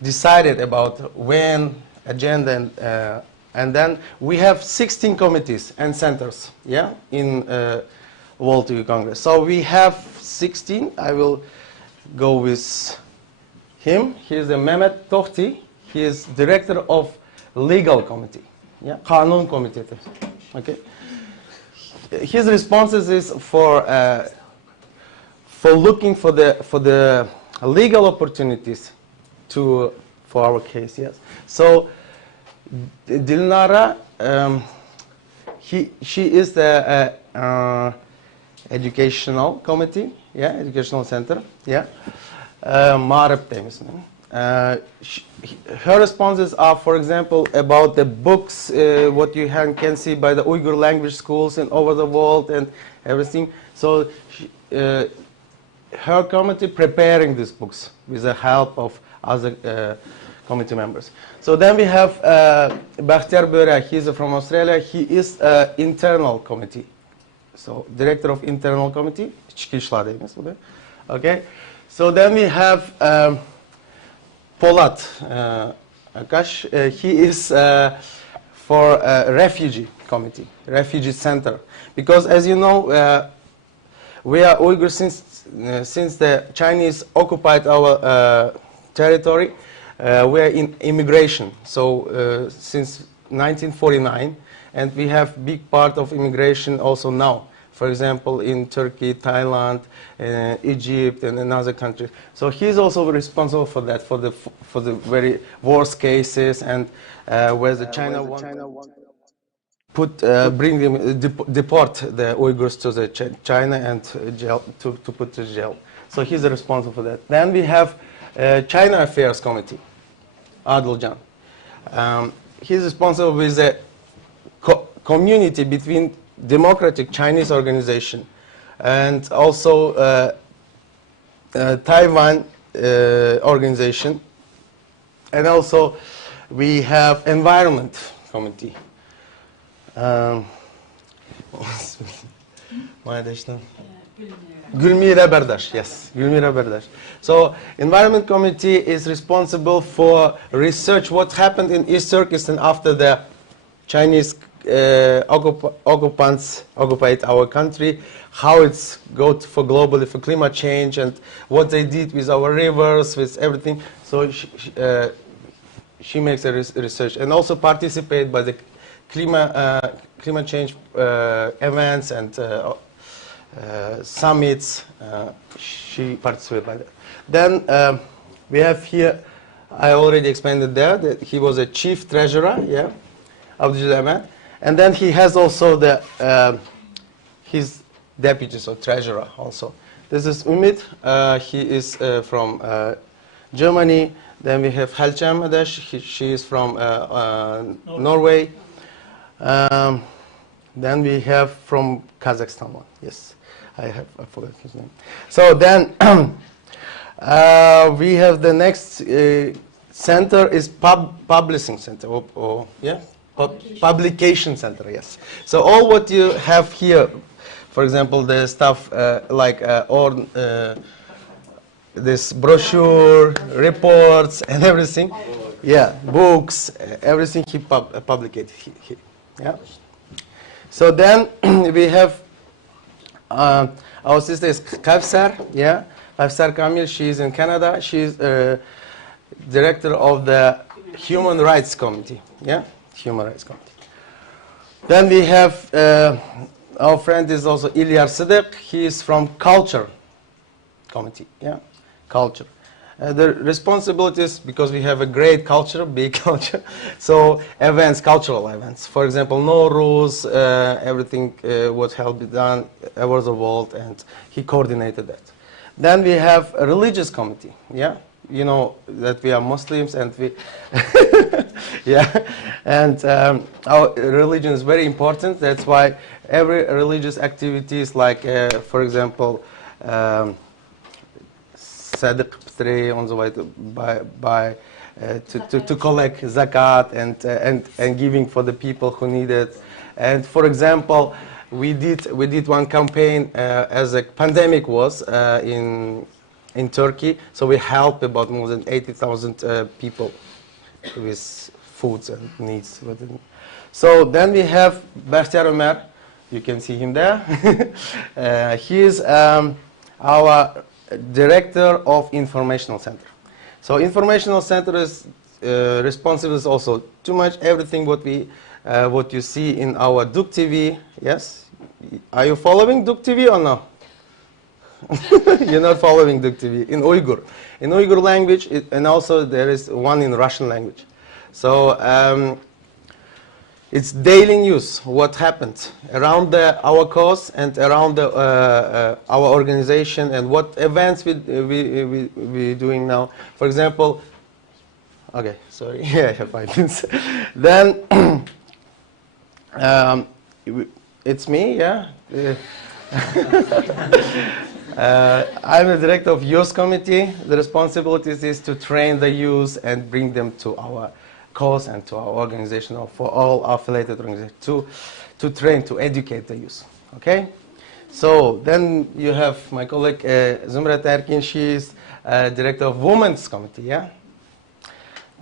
decide it about when, agenda, and then we have 16 committees and centers. Yeah, in World Youth Congress. So we have 16. I will go with him. He is Mehmet Tohti. He is director of legal committee. Yeah, Kanun Committee. Okay. His responses is for looking for the legal opportunities for our case. Yes. So Dilnara, she is the educational committee. Yeah, educational center. Yeah. Marip Demis. Her responses are, for example, about the books, what you can see by the Uyghur language schools and over the world and everything. So her committee preparing these books with the help of other committee members. So then we have Bakhtiar Böre, he's from Australia. He is internal committee. So director of internal committee. Okay. So then we have Polat Akash. He is for a refugee committee, refugee center. Because as you know, we are Uyghurs since the Chinese occupied our territory. We are in immigration, so since 1949, and we have big part of immigration also now. For example, in Turkey, Thailand, Egypt, and in other countries. So he's also responsible for that, for the very worst cases, and where the China wants bring them, deport the Uyghurs to the China and jail, to put to jail. So he's responsible for that. Then we have China Affairs Committee, Adiljan. He's responsible with the community between democratic Chinese organization and also Taiwan organization, and also we have Environment Committee. Gülmira Berdash, yes, Gülmira Berdash. So, Environment Committee is responsible for research what happened in East Turkestan after the Chinese occupants occupied our country, how it's good for globally for climate change, and what they did with our rivers, with everything. So she makes a research and also participate by the climate change events and summits. She participated by that. Then we have here, I already explained it there, that he was a chief treasurer, yeah, Abdul Ahmed. And then he has also the his deputy, so treasurer also. This is Umid. He is from Germany. Then we have Halcham Adesh. She is from Norway. Then we have from Kazakhstan one. Yes, I forgot his name. So then we have the next center is publishing center. Yeah. Publication center, yes. So all what you have here, for example, the stuff like this brochure, reports, and everything. Yeah, books, everything he publicated here. Yeah. So then we have our sister is Kavsar. Yeah, Kavsar Kamil. She is in Canada. She is director of the Human Rights Committee. Yeah. Human Rights Committee. Then we have our friend is also Ilyar Siddiq. He is from Culture Committee. Yeah, Culture. The responsibilities, because we have a great culture, big culture. So events, cultural events. For example, Nowruz, everything what had been done over the world, and he coordinated that. Then we have a religious committee. Yeah. You know that we are Muslims, and we, yeah, and our religion is very important. That's why every religious activities, like for example, Sadiq Ptri on the way to collect zakat and giving for the people who need it. And for example, we did one campaign as a pandemic was in Turkey, so we helped about more than 80,000 people with foods and needs. So then we have Bakhtiar Ömer. You can see him there. He is our director of Informational Center. So Informational Center is responsible is also too much everything what you see in our Duk TV. Yes, are you following Duk TV or no? You're not following Duk TV in Uyghur language, and also there is one in Russian language. So it's daily news what happened around our cause and around our organization, and what events we doing now. For example, okay, sorry, yeah, I have 5 minutes. Then it's me, yeah. I'm the director of Youth Committee. The responsibilities is to train the youth and bring them to our cause and to our organization, or for all affiliated organizations, to train, to educate the youth. Okay? So then you have my colleague Zumrat Erkin. She is director of Women's Committee. Yeah.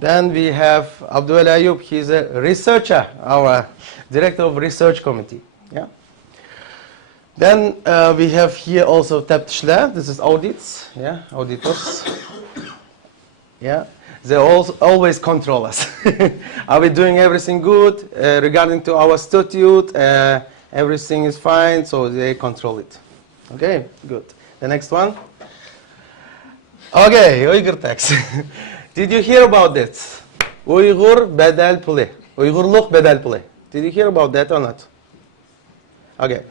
Then we have Abdul Ayub. He's a researcher, our director of research committee. Yeah. Then we have here also teftişler. This is audits. Yeah, auditors. Yeah. They always control us. Are we doing everything good regarding to our statute? Everything is fine, so they control it. Okay, good. The next one. Okay, Uyghur tax. Did you hear about this? Uyghur bedel puli. Uygurluk bedel puli. Did you hear about that or not? Okay.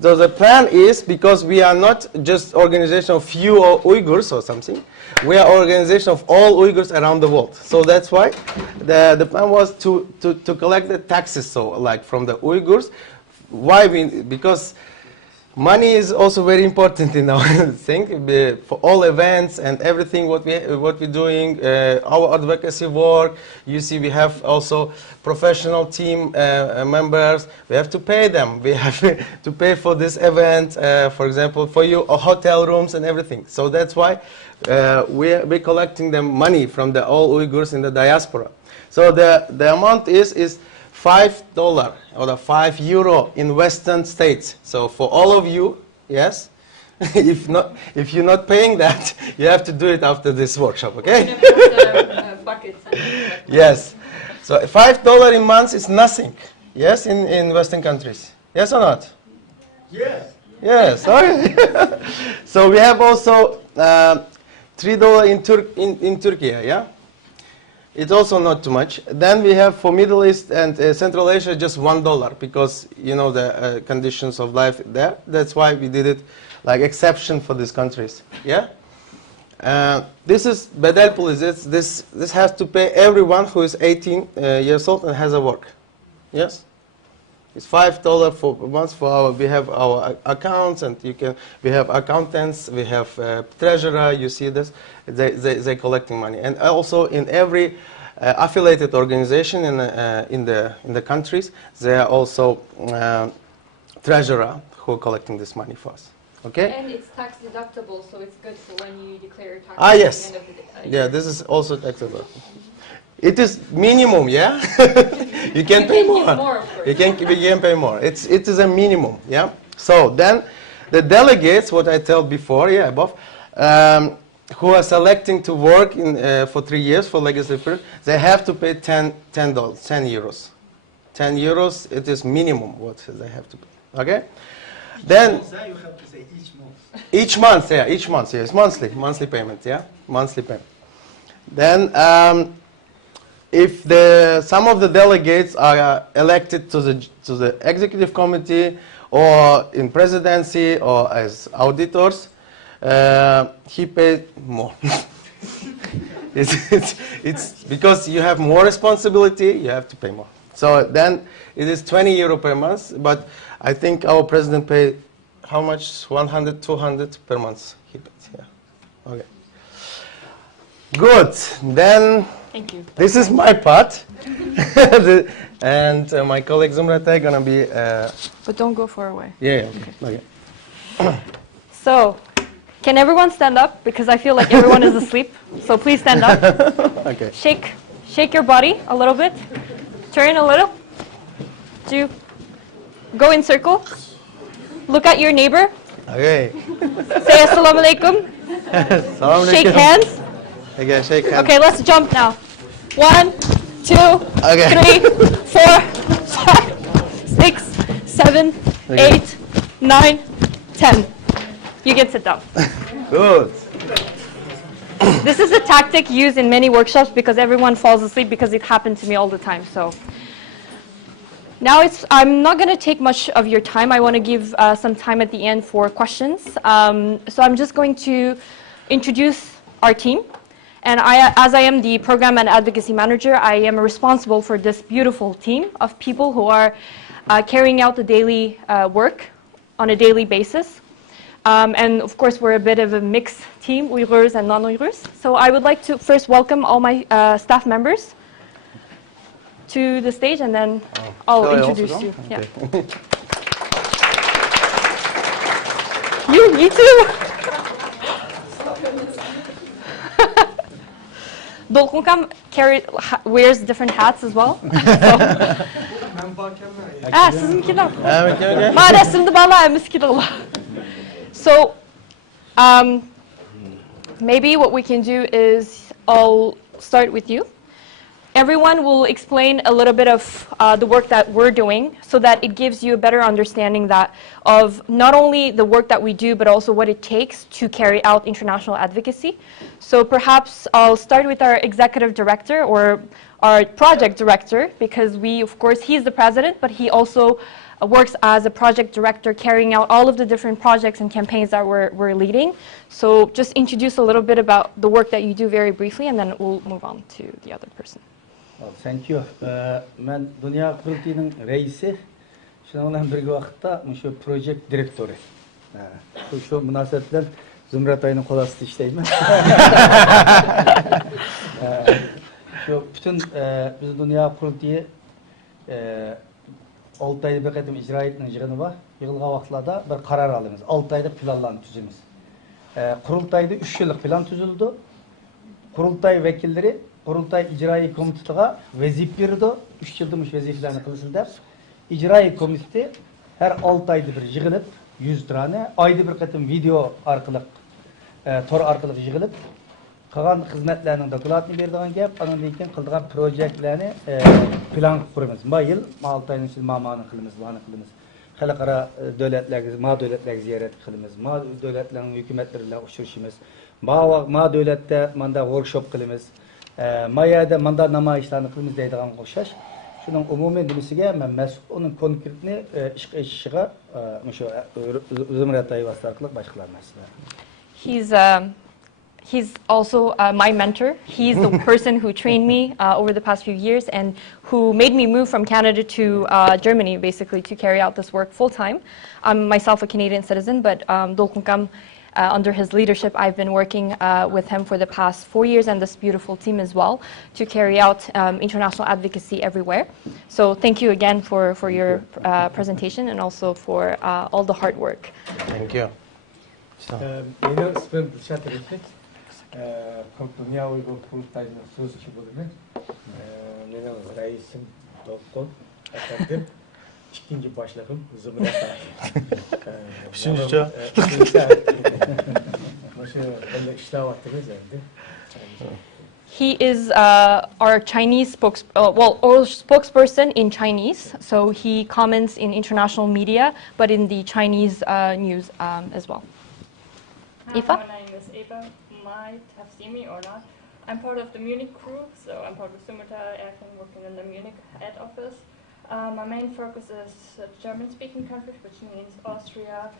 So the plan is, because we are not just organization of few Uyghurs or something, we are organization of all Uyghurs around the world. So that's why the plan was to collect the taxes, so like from the Uyghurs. Why? Because money is also very important in our thing, for all events and everything what we're doing, our advocacy work. You see, we have also professional team members. We have to pay them. We have to pay for this event, for example, for you, hotel rooms and everything. So that's why we're collecting the money from the all Uyghurs in the diaspora. So the amount is $5 or the €5 in Western states. So for all of you, yes, if you're not paying that, you have to do it after this workshop, okay? Yes. So $5 in months is nothing. Yes, in Western countries. Yes or not? Yes. Yes. Sorry. So we have also $3 in Turkey. Yeah. It's also not too much. Then we have for Middle East and Central Asia just $1 because you know the conditions of life there. That's why we did it like exception for these countries. Yeah. This is bedel puli. This has to pay everyone who is 18 years old and has a work. Yes. It's $5 for months for our. We have our accounts, and we have accountants. We have treasurer. You see this? They collecting money, and also in every affiliated organization in the countries, there are also treasurer who are collecting this money for us. Okay. And it's tax deductible, so it's good for when you declare your tax. Yes. At the end of the day. Yeah, this is also taxable. It is minimum, yeah. You can pay more. You can pay more. It is a minimum, yeah. So then, the delegates, what I told before, yeah, above, who are selecting to work for 3 years for legislative period, they have to pay €10. 10 euros. It is minimum what they have to pay. Okay. Then you have to say each month. Each month, yeah, each month, yes, monthly payment, yeah, monthly payment. Then. If some of the delegates are elected to the executive committee or in presidency or as auditors, he paid more. it's because you have more responsibility, you have to pay more. So then it is €20 per month, but I think our president paid how much? 100, 200 per month he paid. Yeah. Okay. Good. Then. Thank you. This is my part, and my colleague Zumrat are gonna be. But don't go far away. Yeah. Okay. So, can everyone stand up? Because I feel like everyone is asleep. So please stand up. Okay. Shake your body a little bit. Turn a little. Go in circle. Look at your neighbor. Okay. Say assalamu alaikum. Shake hands. Okay, shake hands. Okay, let's jump now. 1, 2, Okay. 3, 4, 5, 6, 7, 8, 9, 10. You can sit down. Good. This is a tactic used in many workshops because everyone falls asleep because it happened to me all the time. So now I'm not going to take much of your time. I want to give some time at the end for questions. So I'm just going to introduce our team. And as I am the program and advocacy manager, I am responsible for this beautiful team of people who are carrying out the daily work on a daily basis. And of course, we're a bit of a mixed team, Uyghurs and non-Uyghurs. So I would like to first welcome all my staff members to the stage, and then I'll introduce you. Yeah. Me too. Dolkunkam wears different hats as well. So maybe what we can do is I'll start with you. Everyone will explain a little bit of the work that we're doing so that it gives you a better understanding of not only the work that we do, but also what it takes to carry out international advocacy. So perhaps I'll start with our executive director or our project director, because of course, he's the president, but he also works as a project director carrying out all of the different projects and campaigns that we're leading. So just introduce a little bit about the work that you do very briefly, and then we'll move on to the other person. Thank you. Ben Dünya Kurultayı'nın reisi. Şununla bir vakitte şu proje direktörü. Şu münasebetler Zümrət ayının kolası işleyim. Şu bütün biz Dünya Kurultayı 6 ayda bir qatim icra ettiğimiz yığını var. Yığılgan vaxtlarda bir karar alıyoruz. 6 ayda planlarını tüzümüz. Kurultayda 3 yıllık plan tüzüldü. Kurultay vekilleri Kurultay İcrai Komiteti'ne vazif verdi. 3 yıldır vazifelerini kılsın der. İcrai Komiteti her 6 ayda bir yığılıp 100 tane ayda bir qatim video arkalık tor arkalık yığılıp kalan hizmetlerinin dokulatını verdiğin gap, anındayken kıldığın projektlerini plan kurmamız. Bu yıl 6 ayın içinde mamanı kılımız, bağını kılımız. Halkara devletler ziyaret kılımız, devletlerin hükümetleriyle uçuruşumuz. Ma devlette manda workshop kılımız. Mayada manda namayişlerini kılımız deydiğin koşaş. Şunun umumi demesiga men mas'ul onun konkretni ishga eshishiga shu Zümrət ayı vasıtlarıyla başqalar mas'ul. He's also my mentor. He's the person who trained me over the past few years and who made me move from Canada to Germany, basically, to carry out this work full time. I'm myself a Canadian citizen, but Dolkunkam, under his leadership, I've been working with him for the past 4 years and this beautiful team as well to carry out international advocacy everywhere. So thank you again for your presentation and also for all the hard work. Thank you. Dünya Uygur Kurultayı'nın sözcü bölümü. Benim reisim Doktor efendim. İkinci başlığım Zümrət ayı. Üçüncü. He is our Chinese spokesperson in Chinese, so he comments in international media, but in the Chinese news as well. Hi, Eva? my name is Eva. You might have seen me or not. I'm part of the Munich crew, so I'm part of Zümrət, working in the Munich head office. My main focus is German-speaking countries, which means Austria,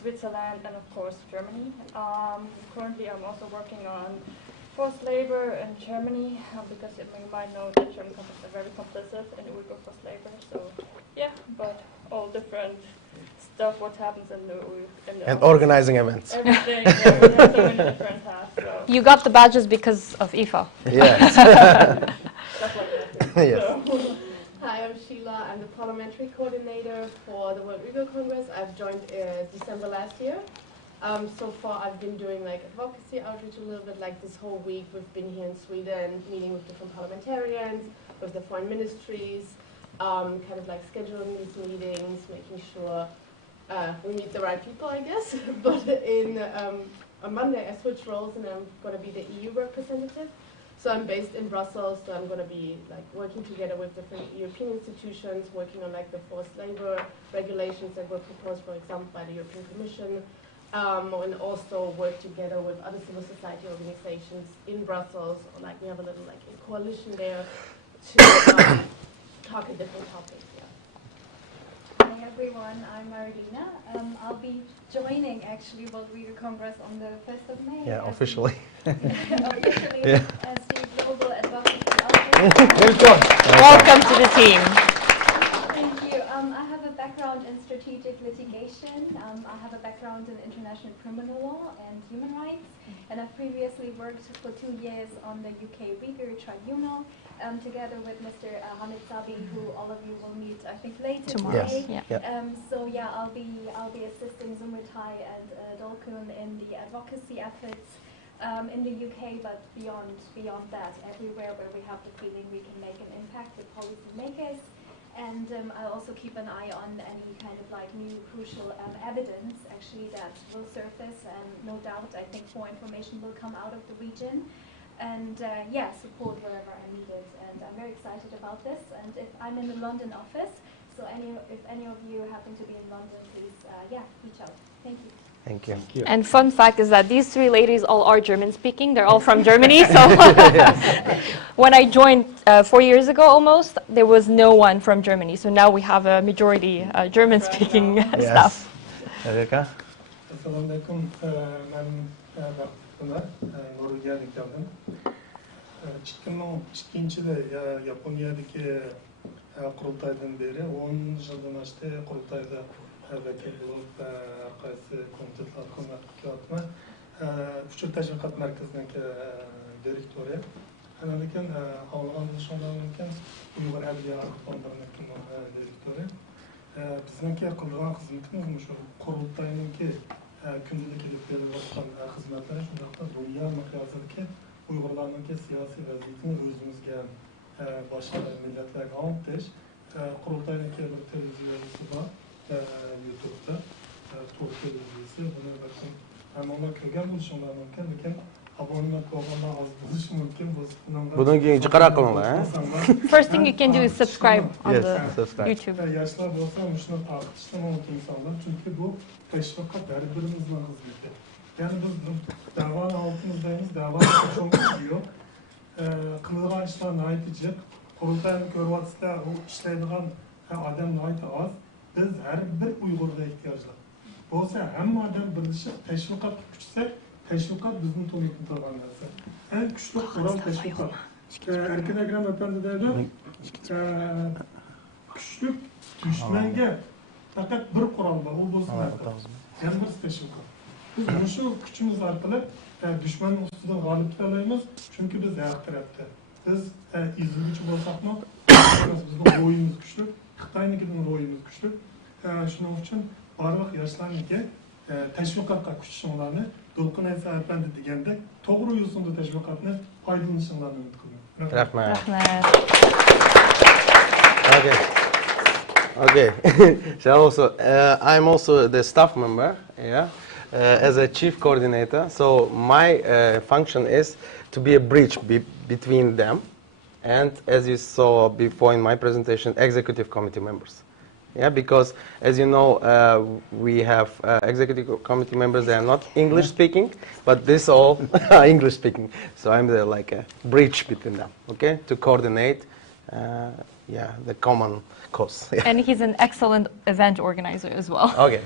Switzerland, and of course Germany. Currently, I'm also working on forced labor in Germany because you might know that German companies are very complicit in Uyghur forced labor. So yeah, but all different stuff, what happens in the And organizing events. everything. Yeah, we have so many different tasks. So You got the badges because of IFA. Yes. stuff like that. Yes. So. Hi, I'm Sheila. I'm the parliamentary coordinator for the World Uyghur Congress. I've joined December last year. So far, I've been doing like advocacy outreach a little bit. Like this whole week, we've been here in Sweden, meeting with different parliamentarians, with the foreign ministries, kind of like scheduling these meetings, making sure we meet the right people, I guess. But on Monday, I switched roles and I'm going to be the EU representative. So I'm based in Brussels, so I'm going to be like working together with different European institutions, working on like the forced labor regulations that were proposed, for example, by the European Commission, and also work together with other civil society organizations in Brussels. Like we have a little like a coalition there to talk on different topics. Hi everyone, I'm Marilina. I'll be joining actually World Uyghur Congress on the 1st of May. Yeah, officially. Officially Yeah. as the Global Advocacy Officer. Welcome to the team. Thank you. I have a background in strategic litigation. I have a background in international criminal law and human rights. And I've previously worked for 2 years on the UK Uyghur Tribunal. Together with Mr. Hamid Sabi, who all of you will meet, I think, later Tomorrow. today. Yes. Yeah. So yeah, I'll be assisting Zümrət and Dolkun in the advocacy efforts in the UK, but beyond that, everywhere where we have the feeling we can make an impact with policymakers. And I'll also keep an eye on any kind of like new crucial evidence actually that will surface, and no doubt I think more information will come out of the region. And yeah, support wherever I need it. And I'm very excited about this. And if I'm in the London office, so if any of you happen to be in London, please yeah, reach out. Thank you. Thank you. Thank you. And fun fact is that these three ladies all are German speaking. They're all from Germany. So when I joined 4 years ago almost, there was no one from Germany. So now we have a majority German speaking staff. Erika? Assalamu alaikum. Ben Norveç'e geldim. 2002'de Japonya'daki kurultaydan beri 10 yıldan aştı kurultayda vekil bulup qaysi komitetlar ko'rmatma uçur teşviqat merkezideki direktori. Lekin avvaldan shundan mumkin Uyg'ur adliya fondlarining direktori. Bizniki qilgan xizmatimiz shu qurultayninki kundalik elib berayotgan xizmatlar shundaqda dunyo miqyosidagi Uyg'urlarning siyosiy vaziyatini o'zimizga boshqa millatlarga anglatish. Qurultayninki bir televiziyasi bor. YouTube'da Tour televiziyasi buni bakın hamma ko'rgan bo'lishinglar mumkin, lekin abonent bo'lganlar oz bo'lishi mumkin bo'lsa Bundan keyin chiqara qilinglar. First thing you can do is subscribe on the YouTube. Yoshlar bo'lsa shuni tarqatishdan mumkin insonlar, chunki bu tashviqot bir-birimizning xizmati. Ya'ni biz davoni altimizdaymiz, davoni cho'nqish yo'q. Qilgan ishlarni aytib, qurultayni ko'ryapsizlar, u ishlaydigan odamlar oz. Biz her bir Uygur'da ihtiyaclar. Olsa hem adam birleşip teşvikat küçse, teşvikat bizim toplumda olan narsa. En güçlü kural teşvikat. Erken Ekrem Efendi derdi, güçlük düşmenge fakat bir kural var, o bozsun arkadaş. Yalnız teşvikat. Biz bunu şu gücümüz arkalı düşmanın üstünden galip alayımız, çünkü biz ayak tarafta. Biz izleyicici olsak mı, bizim oyunumuz güçlü. Xitoynikining ro'yimiz kuchli. Shuning uchun barliq yoshlarniki tashviqotga kuchishinglarni Dolqinaysa Efendi degandek to'g'ri yo'sinda tashviqotni foydalanishinglarni umid qilaman. Rahmat. Rahmat. Okay. So also, I'm also the staff member, yeah, as a chief coordinator. So my function is to be a bridge between them. And as you saw before in my presentation, executive committee members. Yeah, because as you know, we have executive committee members. They are not English speaking, but this all English speaking. So I'm like a bridge between them. Okay, to coordinate, yeah, the common cause. Yeah. And he's an excellent event organizer as well. Okay,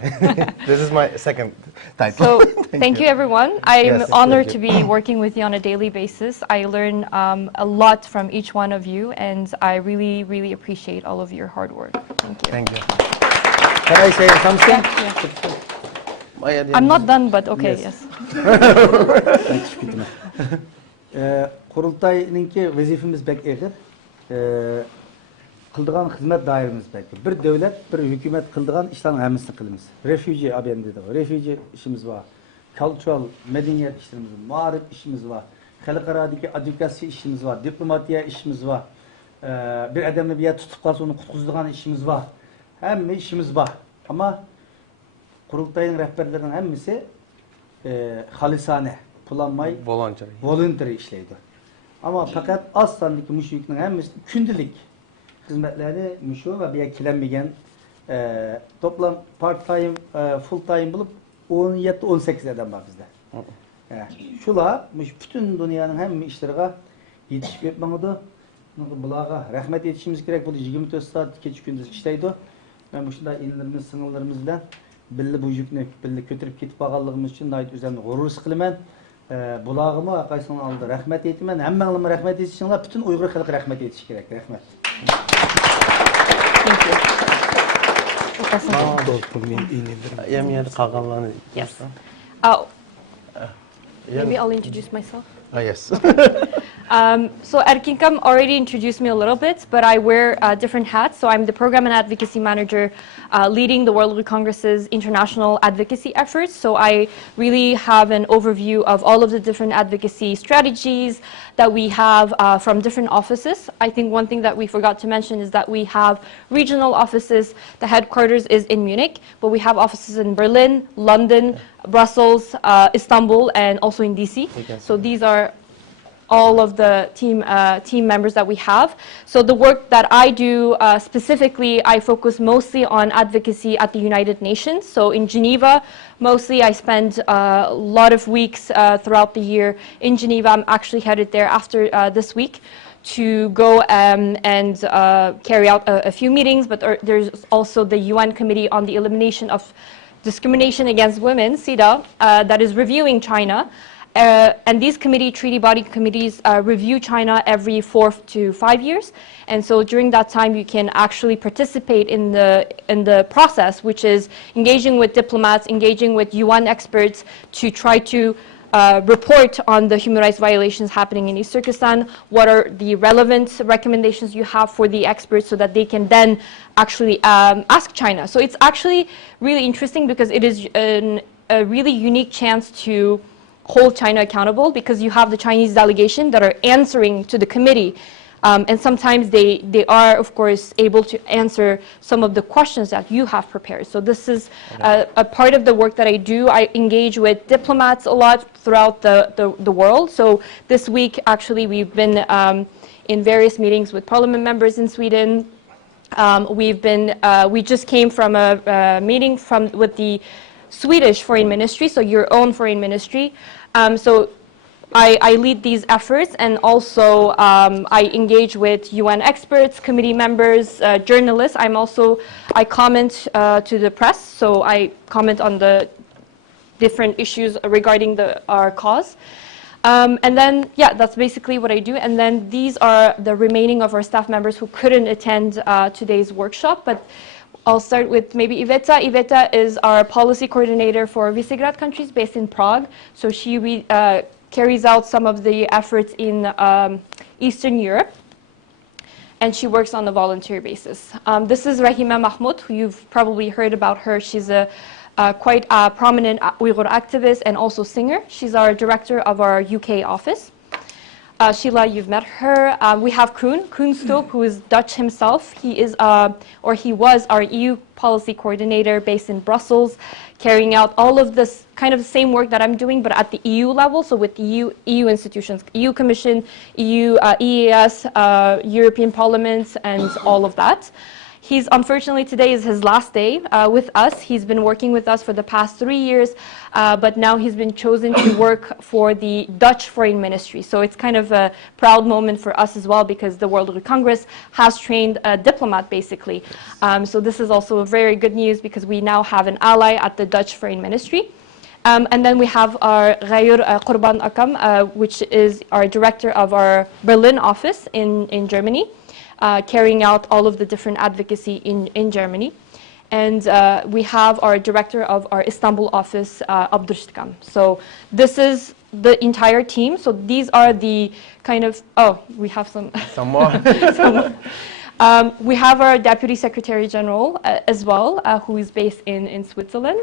this is my second title. So thank you everyone. I'm honored to be working with you on a daily basis. I learn a lot from each one of you, and I really, really appreciate all of your hard work. Thank you. Thank you. Can I say something? Yeah. I'm not done, but okay, yes. Qurultayninki vazifamiz bek eg'ir. Qildigan xizmat doiramiz bek. Bir davlat, bir hukumat qildigan ishlarning hammasini qilamiz. Refugee abiyan dedi. Refugee ishimiz var. Cultural, medeniyet işlerimiz var. Ma'rif işimiz var. Xalqaradagi advocacy işimiz var. Diplomatiya işimiz var. Bir adamni bir yer tutup qalsa onu qutquzadigan işimiz var. Hamma işimiz var. Ama qurultayning rahbarlarining hammasi xalisane, pulanmay, voluntary ishlaydi. Ama fakat az sondagi mushukning hammasi kundalik xizmatlarni mushu va bu yerga kelinmagan toplam part time, full time bo'lib 17-18 adam var bizde. Şular bütün dünyanın hamma ishlariga yetishib ketmag'idi. Bularga rahmat etishimiz kerak. Bu 24 saat kecha kunduz ishlaydi. Men bu shunday inlarimiz, singillarimiz bilan birga bu yukni birga ko'tarib ketib qolganligimiz uchun nayt o'zimni g'urur qilaman. Bularga qaysining oldida rahmat aytaman. Hammanglarga rahmat etishinglar, bütün Uyg'ur xalqi rahmat etishi kerak. Rahmat. Maybe I'll introduce myself. Yes. So Erkinkam already introduced me a little bit, but I wear different hats. So I'm the Program and Advocacy Manager leading the World Uyghur Congress's international advocacy efforts. So I really have an overview of all of the different advocacy strategies that we have from different offices. I think one thing that we forgot to mention is that we have regional offices. The headquarters is in Munich, but we have offices in Berlin, London, Brussels, Istanbul, and also in DC. So these are all of the team members that we have. So the work that I do specifically, I focus mostly on advocacy at the United Nations. So in Geneva, mostly I spend a lot of weeks throughout the year in Geneva. I'm actually headed there after this week to go and carry out a few meetings, but there's also the UN Committee on the Elimination of Discrimination Against Women, CEDAW, that is reviewing China. And these treaty body committees review China every 4 to 5 years. And so during that time, you can actually participate in the process, which is engaging with diplomats, engaging with UN experts to try to report on the human rights violations happening in East Turkestan. What are the relevant recommendations you have for the experts so that they can then actually ask China. So it's actually really interesting because it is a really unique chance to hold China accountable, because you have the Chinese delegation that are answering to the committee. And sometimes they are, of course, able to answer some of the questions that you have prepared. So this is a part of the work that I do. I engage with diplomats a lot throughout the world. So this week, actually, we've been in various meetings with parliament members in Sweden. We just came from a meeting with the Swedish Foreign Ministry, so your own Foreign Ministry. So I lead these efforts, and also I engage with UN experts, committee members, journalists. I comment to the press, so I comment on the different issues regarding our cause. And then, yeah, that's basically what I do. And then these are the remaining of our staff members who couldn't attend today's workshop, but I'll start with maybe Iveta. Iveta is our policy coordinator for Visegrad countries based in Prague. So she carries out some of the efforts in Eastern Europe, and she works on a volunteer basis. This is Rahima Mahmoud, who you've probably heard about her. She's a quite prominent Uyghur activist and also singer. She's our director of our UK office. Sheila, you've met her. We have Koen Stoop, who is Dutch himself. He was our EU policy coordinator based in Brussels, carrying out all of this kind of the same work that I'm doing, but at the EU level, so with the EU institutions, EU Commission, EU, EAS, European Parliament, and all of that. Unfortunately, today is his last day with us. He's been working with us for the past 3 years, but now he's been chosen to work for the Dutch Foreign Ministry. So it's kind of a proud moment for us as well, because the World Uyghur Congress has trained a diplomat, basically. So this is also very good news, because we now have an ally at the Dutch Foreign Ministry. And then we have our Ghayur Qurban Akam, which is our director of our Berlin office in Germany. Carrying out all of the different advocacy in Germany. And we have our director of our Istanbul office, Abdurshtkam. So this is the entire team. So these are the kind of, we have some more. We have our Deputy Secretary General as well, who is based in Switzerland.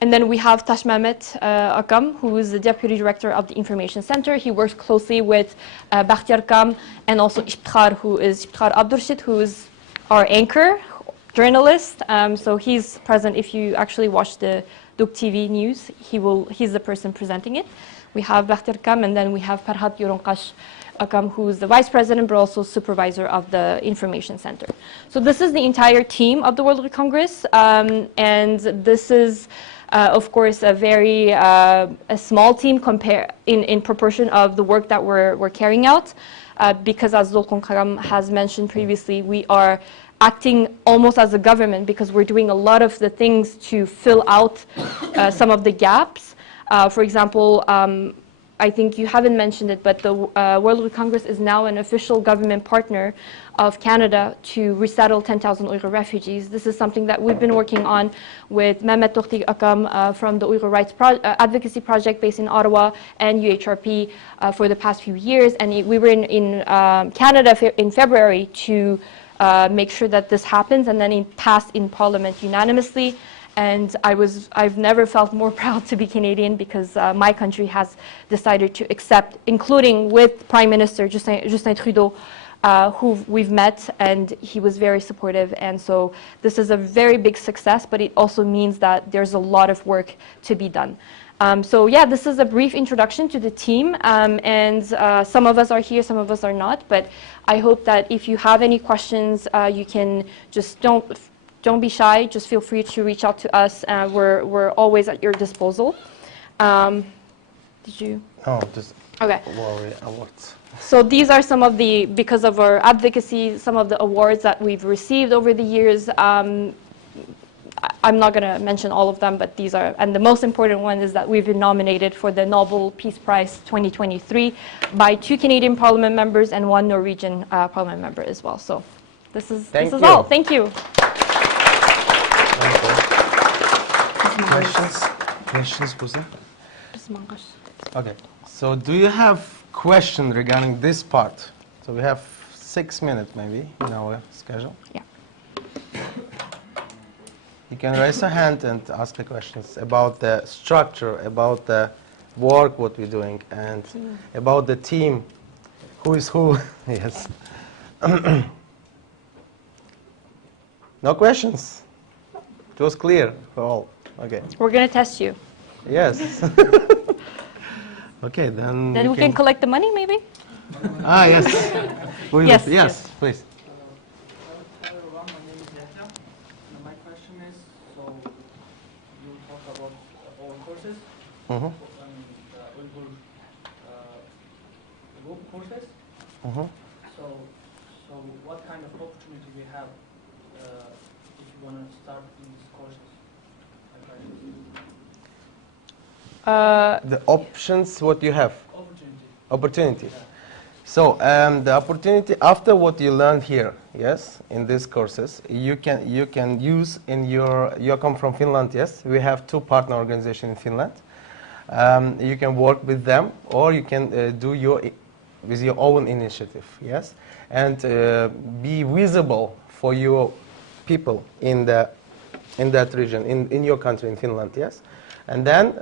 And then we have Tash Mehmet Akam, who is the Deputy Director of the Information Center. He works closely with Bakhtiar Kam and also Ishtikhar Abdurshid, who is our anchor, journalist. So he's present. If you actually watch the Duk TV news, he's the person presenting it. We have Bakhtiar Kam, and then we have Parhat Yoronkash Akam, who is the Vice President, but also Supervisor of the Information Center. So this is the entire team of the World Uyghur Congress, and this is of course, a very a small team in proportion of the work that we're carrying out, because as Zolkon Karam has mentioned previously, we are acting almost as a government, because we're doing a lot of the things to fill out some of the gaps. For example, I think you haven't mentioned it, but the World Uyghur Congress is now an official government partner of Canada to resettle 10,000 Uyghur refugees. This is something that we've been working on with Mehmet Tohti Akam from the Uyghur Rights Advocacy Project based in Ottawa and UHRP for the past few years. And we were in Canada in February to make sure that this happens, and then it passed in Parliament unanimously. And I've never felt more proud to be Canadian, because my country has decided to accept, including with Prime Minister Justin Trudeau, who we've met, and he was very supportive. And so this is a very big success, but it also means that there's a lot of work to be done. So yeah, this is a brief introduction to the team, and some of us are here, some of us are not, but I hope that if you have any questions, you can just don't be shy, just feel free to reach out to us. We're always at your disposal. Did you? Oh, just okay. Awards. So these are some of the, because of our advocacy, some of the awards that we've received over the years. I'm not going to mention all of them, but these are, and the most important one is that we've been nominated for the Nobel Peace Prize 2023 by 2 Canadian Parliament members and 1 Norwegian Parliament member as well. So this is all. Thank you. Questions, Kusa? Okay. So do you have questions regarding this part? So we have 6 minutes maybe in our schedule. Yeah. You can raise a hand and ask the questions about the structure, about the work, what we're doing, and about the team, who is who. Yes. No questions? It was clear for all. Okay. We're going to test you. Yes. Okay, then we can collect the money, maybe? Ah, yes. Yes, please. Everyone, my name is Yahya. My question is, so you talk about all courses and Uyghur group courses. So what kind of opportunity we have if you want to start these courses? The options, what you have? Opportunity. Yeah. So the opportunity after what you learned here, yes, in these courses, you can use in you come from Finland, yes. We have 2 partner organizations in Finland. You can work with them, or you can do with your own initiative, yes, and be visible for your people in that region, in your country, in Finland, yes. And then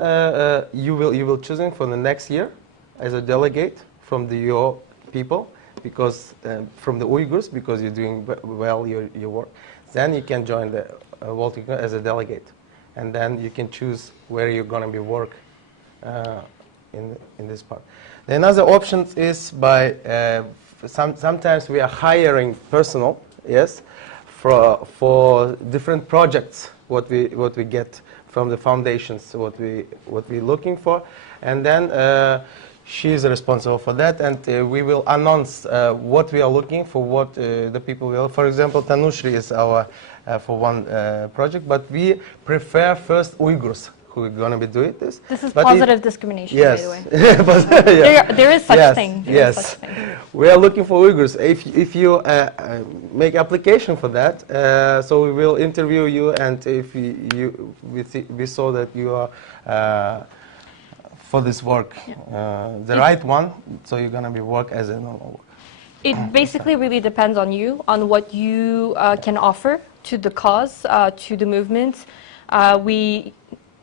you will choosing for the next year as a delegate from your people, because from the Uyghurs, because you're doing well your work. Then you can join the World Uyghur as a delegate, and then you can choose where you're going to be work in this part. The another option is by sometimes we are hiring personnel, yes, for different projects. What we get from the foundations, what we're looking for, and then she is responsible for that, and we will announce what we are looking for, what the people will. For example, Tanushri is our for one project, but we prefer first Uyghurs who are going to be doing this. This is positive discrimination, yes. by the way. There is such thing. Yes. We are looking for Uyghurs. If you make application for that, so we will interview you, and if we saw that you are for this work, the right one, so you're going to be work as a normal work. It basically really depends on you, on what you can offer to the cause, to the movement.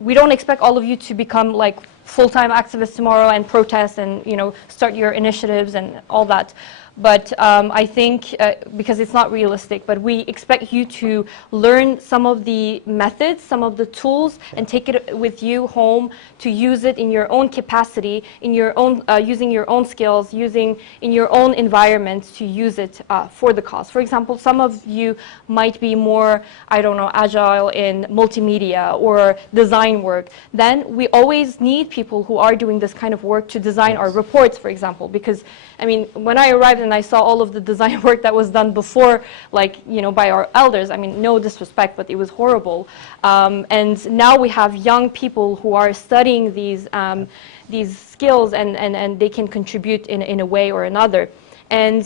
We don't expect all of you to become like full-time activists tomorrow and protest and start your initiatives and all that. But I think, because it's not realistic, but we expect you to learn some of the methods, some of the tools, and take it with you home to use it in your own capacity, in your own, using your own skills, using in your own environment to use it for the cause. For example, some of you might be more, I don't know, agile in multimedia or design work. Then we always need people who are doing this kind of work to design our reports, for example, because I mean, when I arrived and I saw all of the design work that was done before, like, you know, by our elders, I mean, no disrespect, but it was horrible. And now we have young people who are studying these skills, and they can contribute in a way or another. And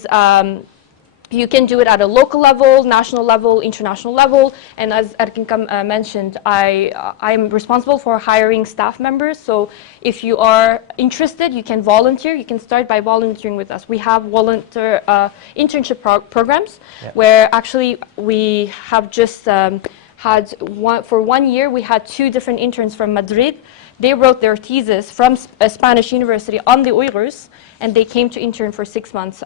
you can do it at a local level, national level, international level. And as Erkin mentioned, I'm responsible for hiring staff members. So if you are interested, you can volunteer. You can start by volunteering with us. We have volunteer internship programs where actually we have just had for 1 year, we had 2 different interns from Madrid. They wrote their thesis from a Spanish university on the Uyghurs, and they came to intern for 6 months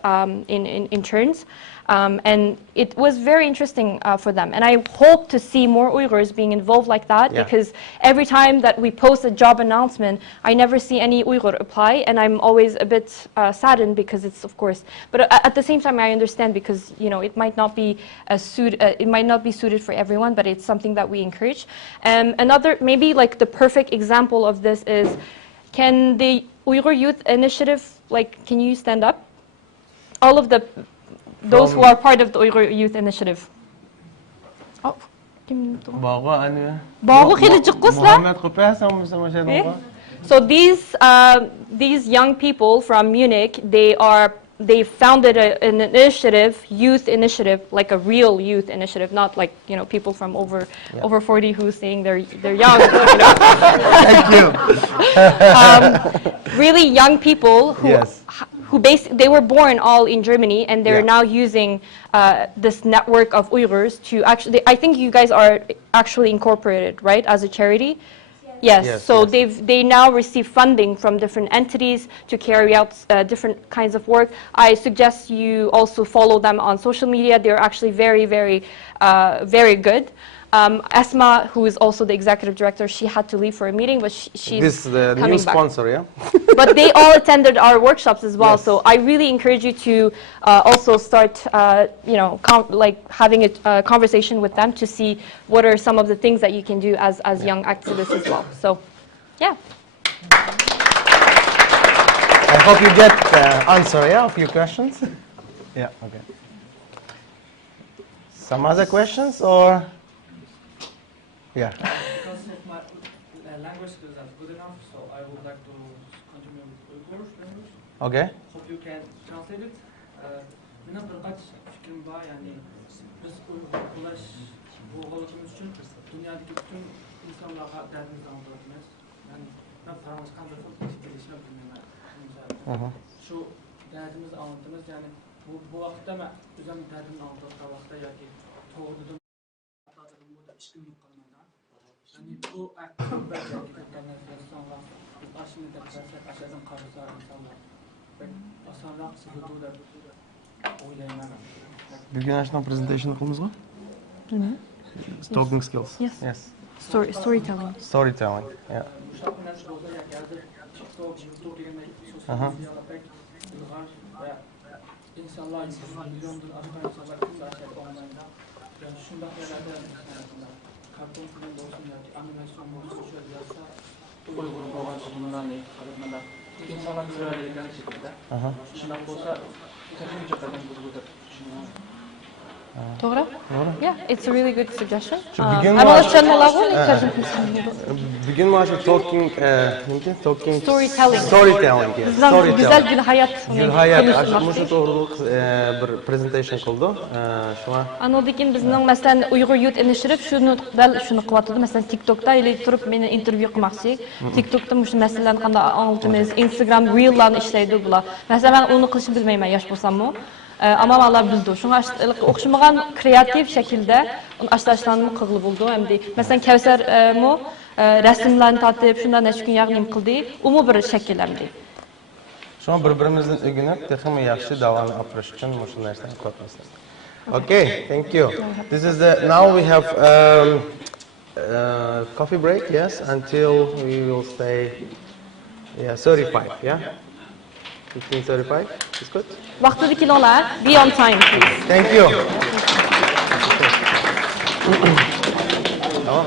in interns. And it was very interesting for them. And I hope to see more Uyghurs being involved like that, because every time that we post a job announcement, I never see any Uyghur apply, and I'm always a bit saddened because it's, of course, but at the same time I understand, because, you know, it might not be suited for everyone, but it's something that we encourage. Another, maybe like the perfect example of this is, can the Uyghur Youth Initiative, like, can you stand up? All of those who are part of the Uyghur Youth Initiative. Oh, so these young people from Munich, they founded an initiative, youth initiative, like a real youth initiative, not like, you know, people from over 40 who's saying they're young. You know? Thank you. Really young people who they were born all in Germany, and they're now using this network of Uyghurs to actually, I think you guys are actually incorporated, right, as a charity? Yes. So they now receive funding from different entities to carry out different kinds of work. I suggest you also follow them on social media. They're actually very, very, very good. Esma, who is also the executive director, she had to leave for a meeting, but she's This is the new sponsor, yeah? But they all attended our workshops as well, so I really encourage you to also start, you know, like having a conversation with them to see what are some of the things that you can do as young activists as well. So, yeah. I hope you get answer, a few questions. Yeah, okay. Some other questions, or? Yeah. Because if my language skills are good enough, so I would like to continue with Uyghur language. Okay. Hope you can translate it. Benim birkaç fikrim var, yani biz Uygurlaş oluşumuz için dünyadaki bütün insanlara derdimizi anlatıyoruz. Yani ben Fransızca gelişme bilmiyorum. Şu derdimizi anlatıyoruz, yani bu vakitte mi üzerine derdimi anlattığı vakitte ya ki doğrudan burada işkin kalmadan. Yani bu belki hakikaten sonra aşımı da versek aşağıdan karşılar insanlar. Ben asanrak sıkıntı da oylayamam. Bugün açtığım presentation okumuz mu? Talking skills. Yes. Storytelling. Storytelling. Yeah. İnsanlar milyondur aşağı insanlar kimse aşağı olmayınca yani şundan yerlerde karton film olsun ya ki animasyon olsun şöyle yazsa Uygur'un olan bundan ne kadar insanlar güzellikten şekilde şundan olsa teknik kadar bulgur düşünüyorum. Doğru? Yeah, it's a really good suggestion. Bugün maaşı talking, storytelling. Storytelling, yes. Storytelling. Güzel bir hayat. Aşmışı doğruluk bir presentation kıldı. Şuna. Anodik'in bizning mesela Uyghur Youth Initiative şunu kıvatladı. Mesela TikTok'ta ile turup beni interview kılmakçı. TikTok'ta şu meselelerni qanday anlatımız, Instagram Reel'larni işleydi bular. Mesela ben onu qilishni bilmayman, yosh bo'lsam-mu. Ama valla bildi. Şuna o'xshamagan kreativ şekilde ashlashlarini qilib bo'ldi. Hamda mesela Kevser mu rasmlarni tortib, shundan necha kun yog'nim qildi. U mu bir shakllamdi. Şuna bir-birimizdan o'rganib, texmi yaxshi davom ettirish uchun shu narsani qilyapmiz. Okay, thank you. This is now we have coffee break, yes, until we will stay 35, yeah? 15:35, is good? Vaqtida kelinglar, be on time, please. Thank you. Tamam.